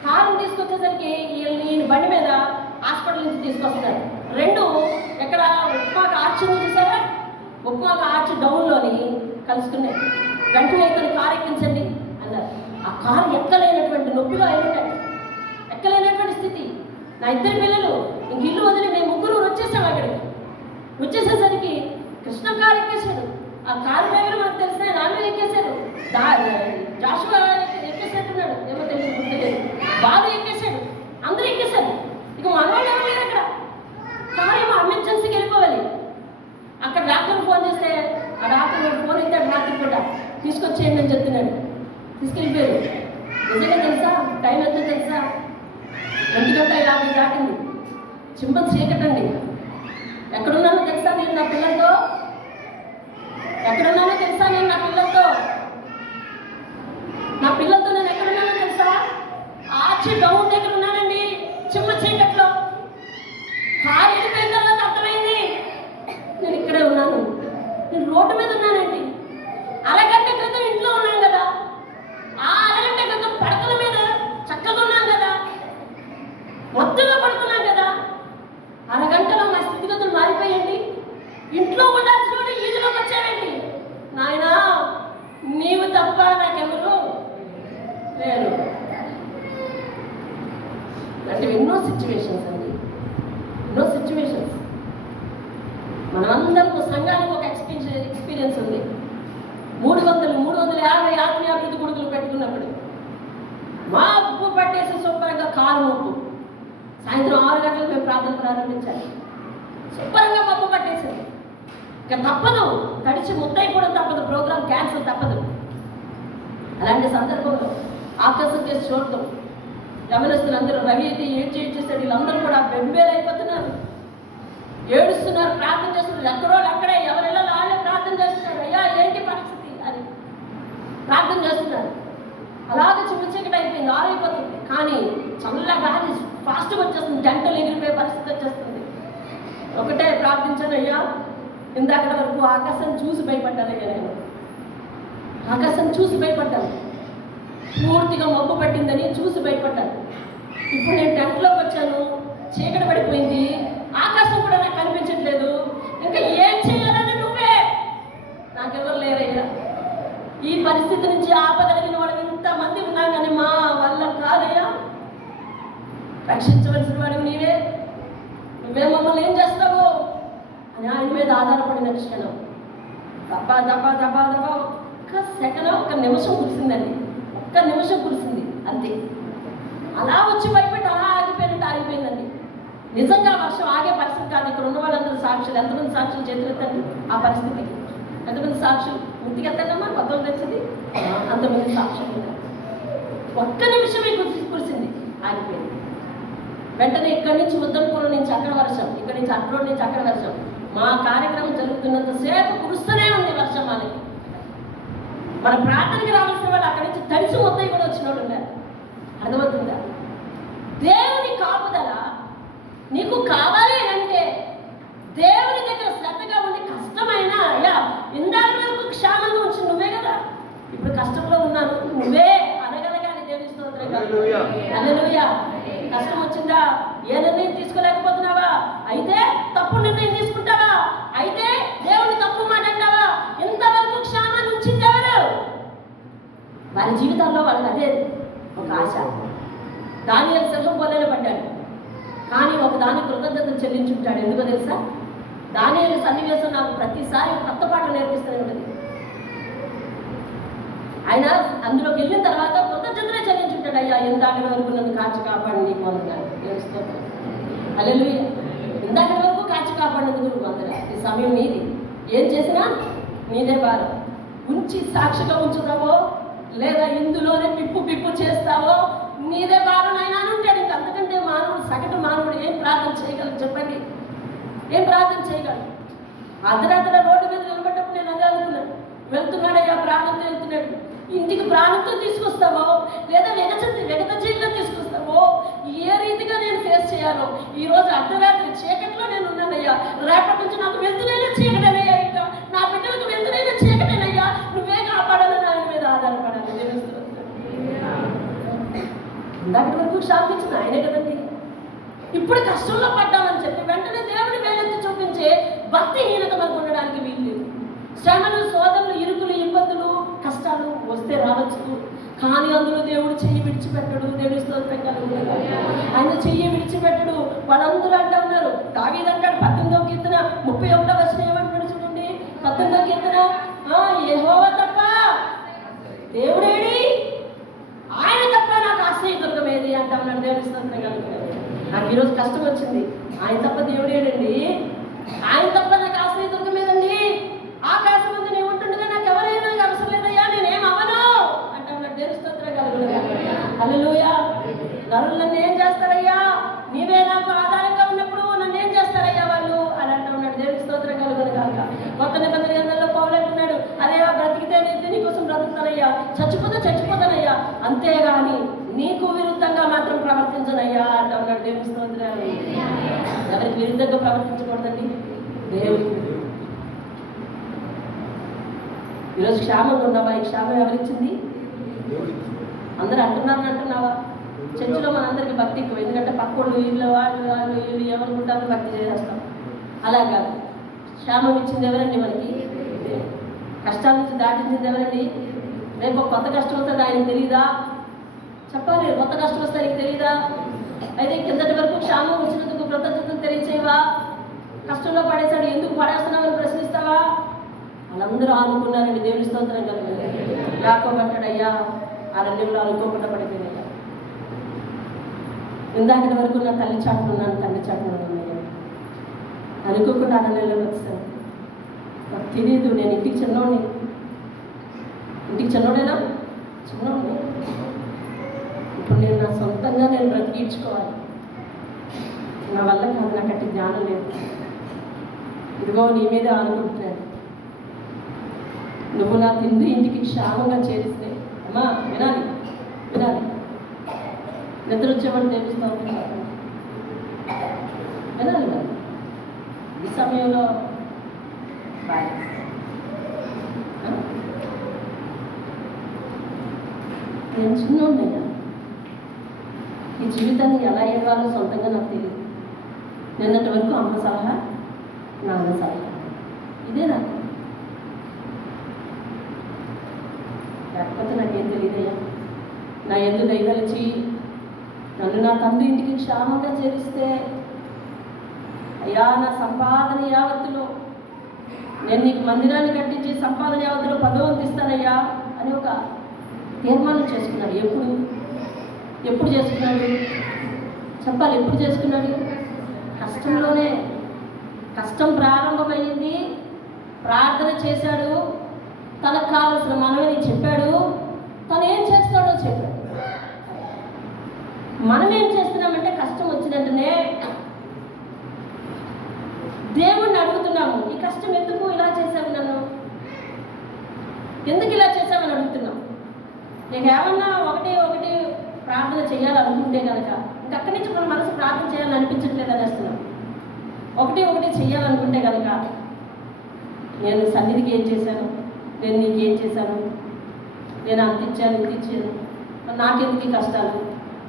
కారుని తీసుకొచ్చేసరికి ఈయన బండి మీద హాస్పిటల్ నుంచి తీసుకొస్తున్నారు. 2 ఎక్కడ ఉప్మాక ఆర్చి చూసారా? ఉప్మాక ఆర్చి డౌన్లోని కలుసుకున్నాయి. వెంటనే ఇతను కారు ఎక్కించండి అన్నారు. ఆ కారు ఎక్కలేనటువంటి నొప్పిలో అయినట్టు, ఎక్కలేనటువంటి స్థితి. నా 2 పిల్లలు ఇంక ఇల్లు వదిలి మేము 3 వచ్చేసాం. అక్కడికి వచ్చేసేసరికి కృష్ణ కారు ఎక్కేశాడు. ఆ కారు డ్రైవర్ మనకు తెలిసిన నాన్న ఎక్కేశాడు, జాషువా ఎక్కేసేట్టున్నాడు, ఏమో తెలియదు, గుర్తులేదు, బాలు ఎక్కేశాడు, అందరూ ఎక్కేశారు. ఇక మనవాళ్ళు ఎవరు లేరు అక్కడ. కారు ఏమో ఎమర్జెన్సీకి వెళ్ళిపోవాలి. అక్కడ డాక్టర్ ఫోన్ చేస్తే ఆ డాక్టర్ ఫోన్ అయితే రాత్రి పూట తీసుకొచ్చేయండి అని చెప్తున్నాడు. తీసుకెళ్ళిపోయారు. నిజంగా తెలుసా టైం ఎంతో తెలుసా? 1:50 దాటింది. చింపతి చీకటండి. ఎక్కడున్నానో తెలుసా నేను నా పిల్లలతో? ఎక్కడున్నానో తెలుసా నేను నా పిల్లలతో? నా పిల్లలతో నేను ఎక్కడున్నానో తెలుసా? ఆర్చి డౌన్ దగ్గర ఉన్నానండి, చిమ్మ చీకట్లో. కారు వెళ్ళిపోయిన తర్వాత అర్థమైంది నేను ఇక్కడే ఉన్నాను. నేను రోడ్డు మీద ఉన్నానండి. అరగంట క్రితం ఇంట్లో ఉన్నాను కదా, ఆ అరగంట క్రితం పడకల మీద చక్కగా ఉన్నాను కదా, మొత్తంగా పడుకున్నాను కదా. అరగంటలో నా స్థితిగతులు మారిపోయండి. ఇంట్లో ఉండాల్సిన ఈదులోకి వచ్చానండి. నాయనా నీవు తప్ప నాకెవరు లేరు. అంటే ఎన్నో సిచ్యువేషన్స్ అండి, ఎన్నో సిచ్యువేషన్స్. మనమందరికీ సంఘానికి ఒక ఎక్స్పీరియన్స్ ఉంది. 350 ఆత్మీయ అభివృద్ధి కొడుకులు పెట్టుకున్నప్పుడు మా ఉప్పు పట్టేసి శుభ్రంగా కారు ఉప్పు. సాయంత్రం 6 గంటలకు మేము ప్రార్థన ప్రారంభించాలి. శుభ్రంగా మబ్బు పట్టేసింది. ఇక తప్పదు, తడిచి ముద్దైపోవడం తప్పదు, ప్రోగ్రామ్ క్యాన్సిల్ తప్పదు. అలాంటి సందర్భంలో ఆకాశం చేసి చూడటం, గమనిస్తులందరూ రవి అయితే ఏడ్చేసాడు. వీళ్ళందరూ కూడా బెంబేలైపోతున్నారు, ఏడుస్తున్నారు, ప్రార్థన చేస్తున్నారు. అక్కడే ఎవరెళ్ళో వాళ్ళే ప్రార్థన చేస్తున్నారు. అయ్యా ఏంటి పరిస్థితి అని ప్రార్థన చేస్తున్నారు. అలాగే చీకటి అయిపోయింది, 6 అయిపోతుంది. కానీ చల్ల గాలి ఫాస్ట్గా వచ్చేస్తుంది, జంటలు ఎగిరిపోయే పరిస్థితి వచ్చేస్తుంది. ఒకటే ప్రార్థించాను, అయ్యా ఇందాక వరకు ఆకాశం చూసి భయపడ్డాను. అయ్యా నేను ఆకాశం చూసి భయపడ్డాను, పూర్తిగా మబ్బు పట్టిందని చూసి భయపడ్డాను. రక్షించవలసిన వాడివి నీవే, నువ్వే మమ్మల్ని ఏం చేస్తావు అని ఆయన మీద ఆధారపడిన క్షణం దబా దబా దబా దబా ఒక్క సెకండ్, ఒక్క నిమిషం కురిసిందండి. ఒక్క నిమిషం కురిసింది అంతే. అలా వచ్చి భయపెట్టి అలా ఆగిపోయినట్టు ఆగిపోయిందండి. నిజంగా వర్షం ఆగే పరిస్థితి కాదు. ఇక్కడ ఉన్న వాళ్ళందరూ సాక్షులు. ఎంతమంది సాక్షులు చేతులెత్తండి ఆ పరిస్థితికి? ఎంతమంది సాక్షులు? ముట్టికెత్తమ్మా, కొత్తలు తెచ్చింది అంతమంది సాక్షులు. ఒక్క నిమిషమే కురిసింది, ఆగిపోయింది. వెంటనే ఇక్కడి నుంచి ముద్దనపురం నుంచి అక్కడ వర్షం, ఇక్కడి నుంచి అక్కడ నుంచి అక్కడ వర్షం. మా కార్యక్రమం జరుగుతున్నంతసేపు కురుస్తూనే ఉంది వర్షం. మనకి మన ప్రార్థనకి రావాల్సిన వాళ్ళు అక్కడి నుంచి తడిసి మొత్తం కూడా వచ్చిన వాళ్ళు ఉన్నారు. అర్థమవుతుందా? దేవుని కాపుదల నీకు కావాలి అంటే దేవుని దగ్గర శ్రద్ధగా ఉండి కష్టమైన అయ్యా ఇందాక వరకు క్షేమంగా ఉంచి నువ్వే కదా, ఇప్పుడు కష్టంలో ఉన్నాను నువ్వే అనగలగాని దేవుని స్తోత్రం. హల్లెలూయా. కష్టం వచ్చిందా? ఏ నిర్ణయం తీసుకోలేకపోతున్నావా? అయితే తప్పు నిర్ణయం తీసుకుంటావా? అయితే దేవుని తప్పు మాట అంటావా? ఇంతవరకు క్షేమాన్ని ఉంచింది ఎవరు? వారి జీవితాల్లో వాళ్ళకి అదే ఒక ఆశ. దానియేలు సింహం పొదలో పడ్డాడు, కానీ ఒక దాని కృతజ్ఞతలు చెల్లించుంటాడు. ఎందుకో తెలుసా? దానియేలు సన్నివేశం నాకు ప్రతిసారి కొత్త పాట నేర్పిస్తూనే ఉంటుంది. ఆయన అందులోకి వెళ్ళిన తర్వాత కృతజ్ఞతలే చెల్లించుంటాడు. అయ్యా ఇందాకటి వరకు నన్ను కాచి కాపాడి నీకు వందనాలు. హల్లెలూయా. ఇందాకటి వరకు కాచి కాపాడినందుకు నువ్వు వందనాలు. ఈ సమయం నీది, ఏం చేసినా నీదే భారం. ఉంచి సాక్షిగా ఉంచుతావో లేదా ఇందులోనే పిప్పు చేస్తావో నీదే భారం అయినా అని ఉంటాడు. ఇంక అంతకంటే మానవుడు, సగటు మానవుడు ఏం ప్రార్థన చేయగలరు చెప్పండి? ఏం ప్రార్థన చేయగలరు? అర్ధరాత్రి రోడ్డు మీద నిలబడ్డప్పుడు నేను అదే అనుకున్నాను. వెళ్తున్నాడయ్యా, ప్రాణంతో వెళ్తున్నాడు. ఇంటికి ప్రాణంతో తీసుకొస్తావో లేదా వెగత జీవిలో తీసుకొస్తావో ఏ రీతిగా నేను ఫేస్ చేయాలో. ఈరోజు అర్ధరాత్రి చీకట్లో నేను ఉన్నానయ్యా, రేపటి నుంచి నాకు వెళ్తున్నైనా చీకటేనయ్యా, ఇంకా నా బిడ్డలకు వెళ్తున్నైనా చీకటేనయ్యా, నువ్వే కాపాడాలని ఆయన మీద ఆధారపడాలి. ఇందాకటి వరకు శాపించిన ఆయనే కదండి. ఇప్పుడు కష్టంలో పడ్డామని చెప్పి వెంటనే దేవుని వేలెత్తి చూపించే భక్తిహీనత మనకు ఉండడానికి వీలు. శ్రమలు, సోదరులు, ఇరుకులు, ఇబ్బందులు, కష్టాలు వస్తే రావచ్చు, కానీ అందులో దేవుడు చెయ్యి విడిచిపెట్టడు. దేవుడి స్తోత్రం కలుగుతుంది. ఆయన చెయ్యి విడిచిపెట్టడు. వాళ్ళందరూ అంటూ ఉన్నారు. దావీదు అంటాడు 18వ కీర్తన 31వ వచనం ఏమంటాడు చూడండి. 18వ కీర్తన, యెహోవా తప్ప దేవుడేడి, ఆయన తప్ప నాకు ఆశ్రయదుర్గం ఏది అంటా ఉన్నాడు. దేవుడి స్తోత్రం కలుగుతుంది. నాకు ఈరోజు కష్టం వచ్చింది, ఆయన తప్ప దేవుడేడండి, ఆయన తప్ప నాకు ఆశ్రయదుర్గం ఏదండి, ఆకాశం ముందు నేను ఉంటుండగా నాకు ఎవరైనా అవసరం లేదయ్యా, నేనేం అవ్వను అంటే ఉన్నాడు. దేవుడి స్తోత్రం కలుగుతుంది. హల్లెలూయా. నరులు నన్ను ఏం చేస్తారయ్యా, నీవే నాకు ఆధారంగా ఉన్నప్పుడు నన్ను ఏం చేస్తారయ్యా వాళ్ళు అని అంటూ ఉన్నాడు. దేవుడి స్తోత్రం కలుగుతుంది కాక. కొత్త నిబంధన గ్రంథంలో పౌలు అంటున్నాడు, అదే బ్రతికితే నీకోసం బ్రతుకుతానయ్యా, చచ్చిపోతానయ్యా, అంతేగాని నీకు విరుద్ధంగా మాత్రం ప్రవర్తించనయ్యా అంటూ ఉన్నాడు. దేవుడి స్తోత్రం. ఎవరికి విరుద్ధంగా ప్రవర్తించకూడదండి? దేవుడికి. ఈరోజు క్షేమంగా ఉన్నావా? ఈ క్షేమం ఎవరిచ్చింది? అందరూ అంటున్నావా? చర్చిలో మనందరికీ భక్తి ఎక్కువ, ఎందుకంటే పక్కోళ్ళు వీళ్ళు వీళ్ళు ఏమనుకుంటారో భక్తి చేసేస్తాం. అలా కాదు. క్షేమం ఇచ్చింది ఎవరండి మనకి? కష్టాల నుంచి దాటించింది ఎవరండి? రేపు కొత్త కష్టం వస్తుంది ఆయనకు తెలీదా? చెప్పాలి. కొత్త కష్టం వస్తే ఆయనకు తెలీదా? అయితే కిందటి వరకు క్షేమం వచ్చినందుకు కృతజ్ఞతలు తెలియచేవా? కష్టంలో పడేసాడు, ఎందుకు పడేస్తున్నామని ప్రశ్నిస్తావా? వాళ్ళందరూ ఆనుకున్నారండి. దేవుని స్తోత్రం కలుగుతుంది. యాకోబు అంటాడయ్యా, అరణ్యంలో అనుకోకుండా పడిపోయినయ్యా, ఇందాకటి వరకు నా తల్లి చాటును ఉన్నాను, తండ్రి చాటును ఉన్నాను, అనుకోకుండా అరణ్యంలో వచ్చాను. నాకు తెలియదు, నేను ఇంటికి చిన్నోడిని. ఇంటికి చిన్నోడేనా? చిన్నోడిని. ఇప్పుడు నేను నా సొంతంగా నేను బ్రతికించుకోవాలి. నా వల్ల కాదు, నాకు అట్టి జ్ఞానం లేదు. ఇదిగో నీ మీద అనుకుంటున్నాను. నువ్వు నా తిండి ఇంటికి క్షేమంగా చేరిస్తే, అమ్మా వినాలి, నిద్ర వచ్చేవాడు తెలుస్తావు, వినాలి కదా. ఈ సమయంలో నేను చిన్నోడినయ్యా, ఈ జీవితాన్ని ఎలా ఇవ్వాలో సొంతంగా నాకు తెలియదు. నిన్నటి వరకు అమ్మ సలహా, నాన్న సలహా, ఇదే నాకు. లేకపోతే నాకేం తెలియదయ్యా. నా ఎందుకు దయదలిచి నన్ను నా తండ్రి ఇంటికి క్షేమంగా చేరిస్తే, అయ్యా నా సంపాదన యావత్తులో నేను నీకు మందిరాన్ని కట్టించి సంపాదన యావత్తులో 10వ వంతు ఇస్తానయ్యా అని ఒక తీర్మానం చేసుకున్నాడు. ఎప్పుడు చేసుకున్నాడు చెప్పాలి? ఎప్పుడు చేసుకున్నాడు? కష్టంలోనే. కష్టం ప్రారంభమైంది, ప్రార్థన చేశాడు, తనకు కావలసిన మనవిని చెప్పాడు, తను ఏం చేస్తాడో చెప్పాడు. మనం ఏం చేస్తున్నామంటే కష్టం వచ్చిన వెంటనే దేవుణ్ణి అడుగుతున్నాము, ఈ కష్టం ఎందుకు ఇలా చేశావు, నన్ను ఎందుకు ఇలా చేశామని అడుగుతున్నాం. నీకు ఏమన్నా ఒకటి ప్రార్థన చేయాలనుకుంటే కనుక ఇంకక్కడి నుంచి మన మనసు ప్రార్థన చేయాలని అనిపించట్లేదు అనేస్తున్నాం. ఒకటి చేయాలనుకుంటే కనుక నేను సన్నిధికి ఏం చేశాను, నేను నీకేం చేశాను, నేను అంత ఇచ్చాను ఇంత ఇచ్చాను, నాకెందుకు ఈ కష్టాలు,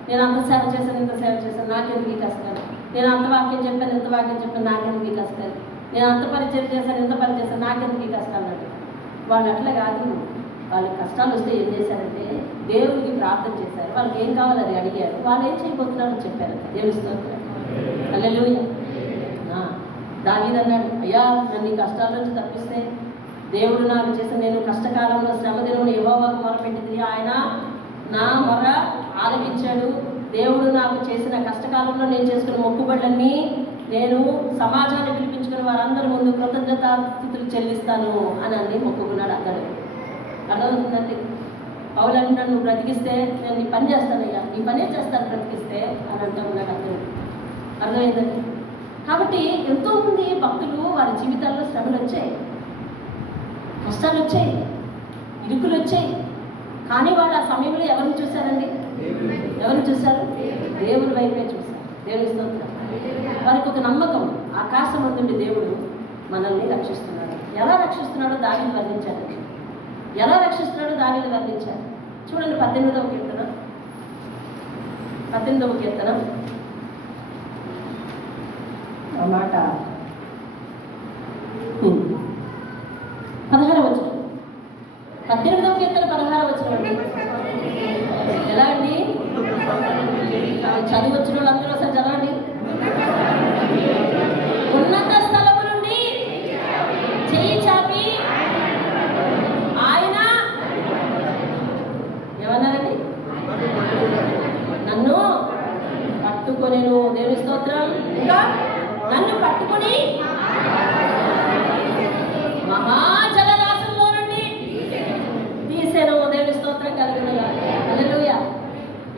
నేను అంత సేవ చేశాను ఇంత సేవ చేశాను, నాకెందుకు ఈ కష్టాలు, నేను అంత వాక్యం చెప్పాను ఇంత వాక్యం చెప్పాను, నాకెందుకు ఈ కష్టాలు, నేను అంత పరిచయం చేశాను ఇంత పని చేశాను, నాకెందుకు ఈ కష్టాలు అంటే వాళ్ళు అట్లా కాదు. వాళ్ళకి కష్టాలు వస్తే ఏం చేశారంటే దేవుడికి ప్రార్థన చేశారు, వాళ్ళకి ఏం కావాలో అది అడిగారు, వాళ్ళు ఏం చేయబోతున్నారో చెప్పారు. దేవుని స్తోత్రం. హల్లెలూయా. దావీదు అన్నాడు, అయ్యా నన్ను ఈ కష్టాల నుంచి తప్పిస్తే దేవుడు నాకు చేసిన, నేను కష్టకాలంలో శ్రమదినమును యెహోవాకు మొరపెట్టింది, ఆయన నా మొర ఆలకించాడు. దేవుడు నాకు చేసిన కష్టకాలంలో నేను చేసుకున్న మొక్కుబడులన్నీ నేను సమాజాన్ని పిలిపించుకుని వారందరి ముందు కృతజ్ఞతాస్తుతులు చెల్లిస్తాను అని అన్ని మొక్కుకున్నాడు. అర్థమవుతుందండి. పౌలు అంటున్నాడు, నువ్వు బ్రతికిస్తే నేను నీ పని చేస్తానయ్యా, నీ పనే చేస్తాను బ్రతికిస్తే అని అంటూ ఉన్నాడు. అర్థమైందండి. కాబట్టి ఎంతోమంది భక్తులు వారి జీవితాల్లో శ్రమలు వచ్చాయి, కష్టాలు వచ్చాయి, ఇరుకులు వచ్చాయి, కానీ వాళ్ళు ఆ సమయంలో ఎవరిని చూశారండి? ఎవరిని చూశారు? దేవుని వైపే చూశారు. దేవుని స్తోత్రం. వారికి ఒక నమ్మకం, ఆకాశం నుండి దేవుడు మనల్ని రక్షిస్తున్నాడు. ఎలా రక్షిస్తున్నాడో దానిని వర్ణించారు. ఎలా రక్షిస్తున్నాడో దానిని వర్ణించారు. చూడండి 18వ కీర్తన. 18వ కీర్తన మాట 16వ వచనం. 18వ కీర్తన 16వ వచనం. ఎలా అండి? చదివి వచ్చిన వాళ్ళందరూ ఒకసారి చదవండి. ఉన్నత స్థలము నుండి చెయ్యి చాపి ఆయన ఏమన్నారండి? నన్ను పట్టుకొనెను. దేవుని స్తోత్రం. ఇంకా నన్ను పట్టుకొని మహాజలరాశంలో నుండి తీసేను. దేవుని స్తోత్రం కలుగునుగా. హల్లెలూయా.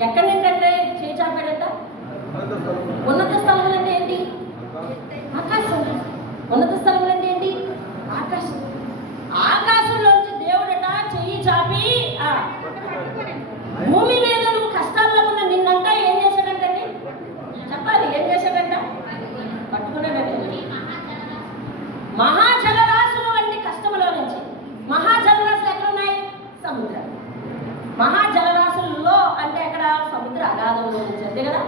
ఎక్కడి నుండి చేయి చాపాడంట? ఉన్నత స్థలములు అంటే ఏంటి? ఆకాశం. ఉన్నత స్థలములు అంటే ఏంటి? ఆకాశం. ఆకాశంలోంచి దేవుడట చెయ్యి చాపి భూమి మీద నువ్వు కష్టాల్లో ఉన్న నిన్నంట ఏం చేశాడంటండి? చెప్పాలి, ఏం చేశాడంట? పట్టుకున్నాడంట. మహాజలరాశులు వంటి కష్టములో నుంచి. మహాజలరాశులు ఎక్కడున్నాయి? సముద్రం. మహాజలరాశుల్లో అంటే ఎక్కడ? సముద్ర అగాధంలో నుంచి. అంతే కదా.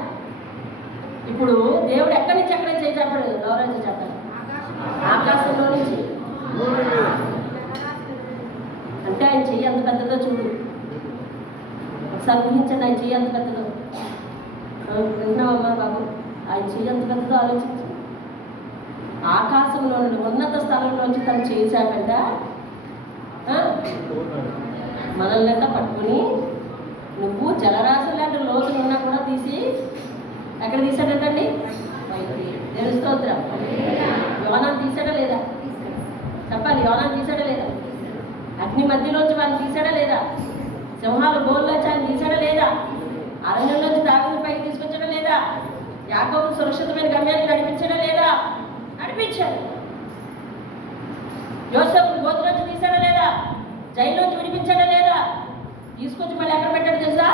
ఇప్పుడు దేవుడు ఎక్కడి నుంచి ఎక్కడ చేయి చెప్పాడు? గౌరవం చెప్పాడు. ఆకాశంలో నుంచి. అంటే ఆయన చెయ్యి అంత పెద్దదో చూడు. ఒకసారి ఊహించండి, ఆయన చెయ్యి అంత పెద్దదో. విన్నావమ్మా బాబు? ఆయన చెయ్యి అంత పెద్దదో ఆలోచించు. ఆకాశంలో నుండి ఉన్నత స్థలంలోంచి తను చేయి చాపంట మనల్ని పట్టుకుని నువ్వు జలరాశులు లాంటి లోతులు ఉన్నా కూడా తీసి ఎక్కడ తీసాడంటండి? దేవుని స్తోత్రం. యోనాను తీసాడా లేదా? చెప్పాలి, యోనాను తీసాడా లేదా? అగ్ని మధ్యలోంచి వారిని తీసాడా లేదా? సింహాలు గోల్లోంచి ఆయన తీసాడా లేదా? అరణ్యంలోంచి దాగుని పైకి తీసుకొచ్చాడా లేదా? యాకోబును సురక్షితమైన గమ్యాన్ని నడిపించాడా లేదా? నడిపించాడు. యోసేపును గోతులోంచి తీసాడా లేదా? జైల్లోంచి విడిపించాడా లేదా? తీసుకొచ్చి మళ్ళీ ఎక్కడ పెట్టాడు తెలుసా?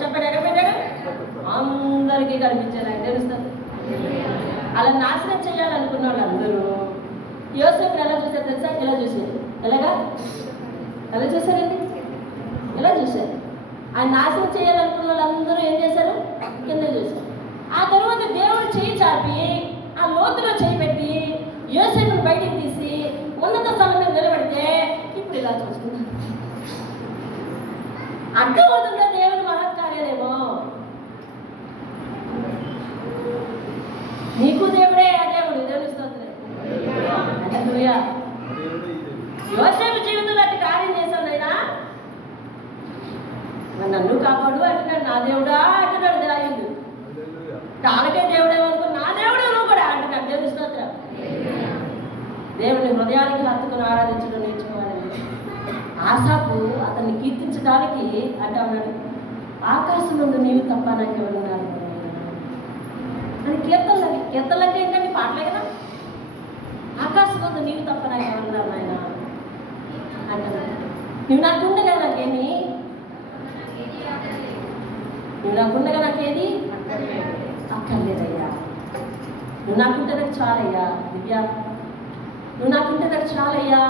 చెప్పాడు, ఎక్కడ పెట్టాడు? అందరికీ కనిపించారు. ఆయన తెలుస్తుంది. అలా నాశనం చేయాలనుకున్న వాళ్ళందరూ యోసేపుని ఎలా చూశారు తెలుసా? ఇలా చూశారు. ఎలా చూశారండి? ఎలా చూశారు? ఆయన నాశనం చేయాలనుకున్న వాళ్ళందరూ ఏం చేశారు? కింద చూశారు. ఆ తర్వాత దేవుడు చేయి చాపి ఆ లోతులో చేయి పెట్టి యోసేపుని బయటికి తీసి ఉన్నత స్థలం మీద నిలబెడితే ఇప్పుడు ఇలా చూస్తున్నారు. అర్థమవుతుందా దేవుని మహత్కార్యాలేమో? వాళ్ళకే దేవుడేమనుకో, నా దేవుడు నువ్వు కూడా అంటున్నాడు. దేవుని స్తోత్రం. దేవుని హృదయానికి హత్తుకుని ఆరాధించడం నేర్చుకోవాలండి. ఆసాపు అతన్ని కీర్తించడానికి అంటే అన్నాడు, ఆకాశం నుండి నీవు తప్ప నాకు ఎవరున్నారు అని. కీర్తనలు అంటే ఏంటంటే పాటలే కదా. ఆకాశం నుండి నీవు తప్ప నాకు ఎవరున్నారు నాయన అంటున్నాడు. నువ్వు నాకుండగా నాకేమి, నువ్వు నాకుండగా నాకేది అక్కర్లేదయ్యా. నువ్వు నాకుంటే నాకు చాలయ్యా. దివ్య, నువ్వు నాకుంటే నాకు చాలయ్యా.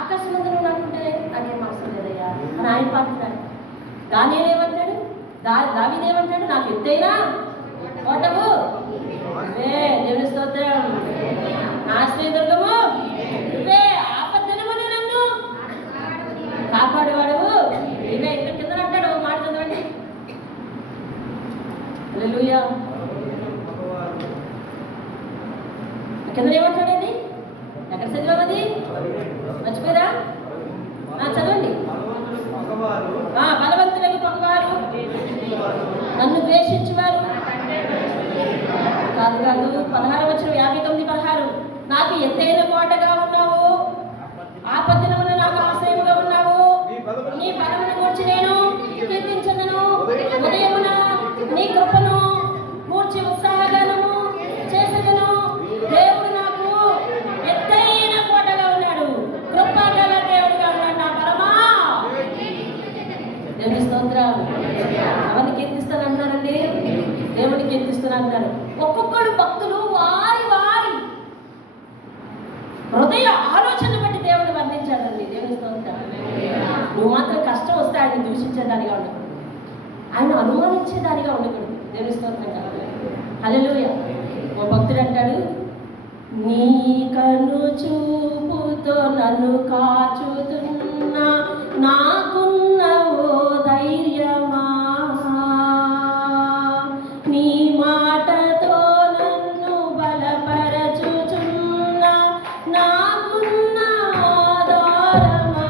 ఆకాశం ముందు నువ్వు నాకుంటే నాకేం అవసరం లేదయ్యా అని ఆయన పాడుతున్నాడు. దానియేలు ఏమంటాడు, దావీదేమంటాడు, నాకు ఎత్తైనా కోటవు నువ్వే. దేవుని స్తోత్రం. నా శ్రీదుర్గము నువ్వే, ఆపద్దనమున నన్ను కాపాడువాడవు నువ్వే. ఇక్కడ కింద అంటాడు మాట చదవండి. హల్లెలూయా. కింద ఏమంటాడండి, ఎక్కడ చదివామది మర్చిపోయారా? చదవండి. బలవంతులకు పగవారు, నన్ను ద్వేషించేవారు కాదు 16:59-16 నాకు ఎత్తైన కోటగా ఉన్నావు, ఆపత్తినమున నాకు ఆశ్రయముగా ఉన్నావు. నీ బలమును గురించి నేను కీర్తించదను. ఉదయమున నీ కృపను గూర్చి ఉత్సాహగానము చేసేదను. దేవుడు నాకు ఎత్తైన కోటగా ఉన్నాడు, కృపగల దేవుడుగా ఉన్నాడు నా పరమా. దేవుని స్తోత్రం. ఎవరిని కీర్తిస్తానంటారండి? దేవుడిని కీర్తిస్తానంటారు. ఒక్కొక్కడు భక్తులు వారి వారి హృదయ ఆలోచన బట్టి దేవుడిని వర్ణించాడండి. దేవుని స్తోత్రం. నువ్వు మాత్రం కష్టం వస్తే ఆయన దూషించేదానిగా ఉండకూడదు, ఆయన అనుమానించేదానిగా ఉండకూడదు. దేవుని స్తోత్రం. హల్లెలూయా. ఓ భక్తుడు అంటాడు, నీ కను చూపుతో నన్ను కాచుతున్నా నాకున్న ఓ ధైర్యమా, నీ మాటతో నన్ను బలపరచుచున్నా నాకున్న ఆధారమా.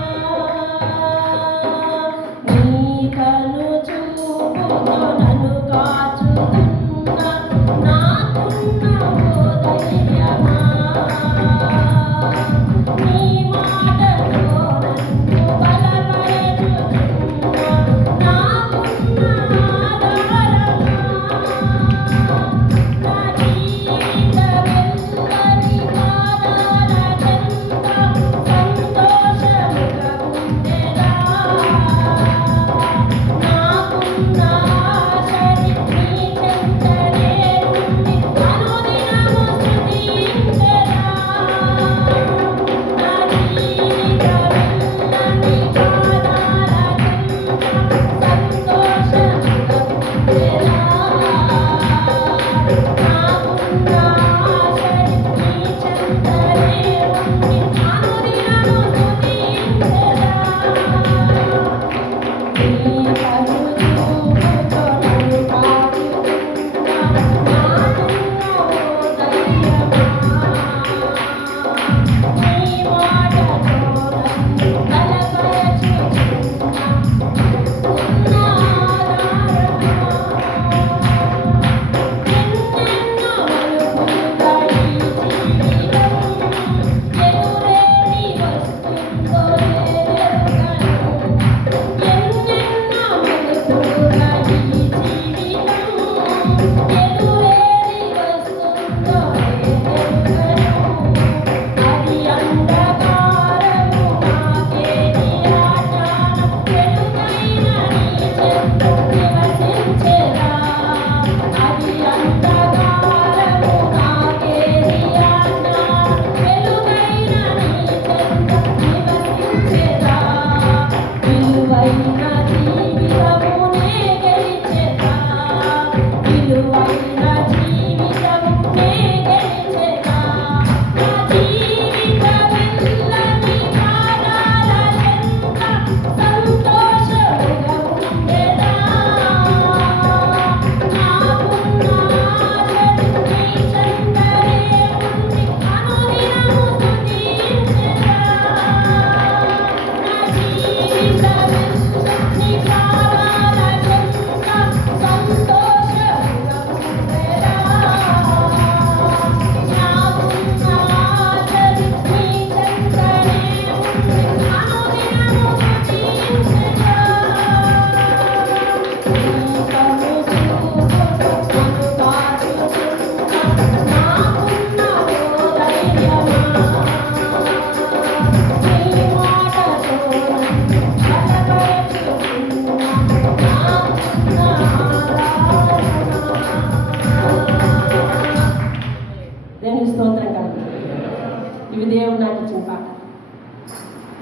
నీ కను చూపుతో నన్ను కాచుతున్నా నాకున్న ఓ ధైర్యమా, నీ మాటతో నన్ను బలపరచుచున్నా నాకున్న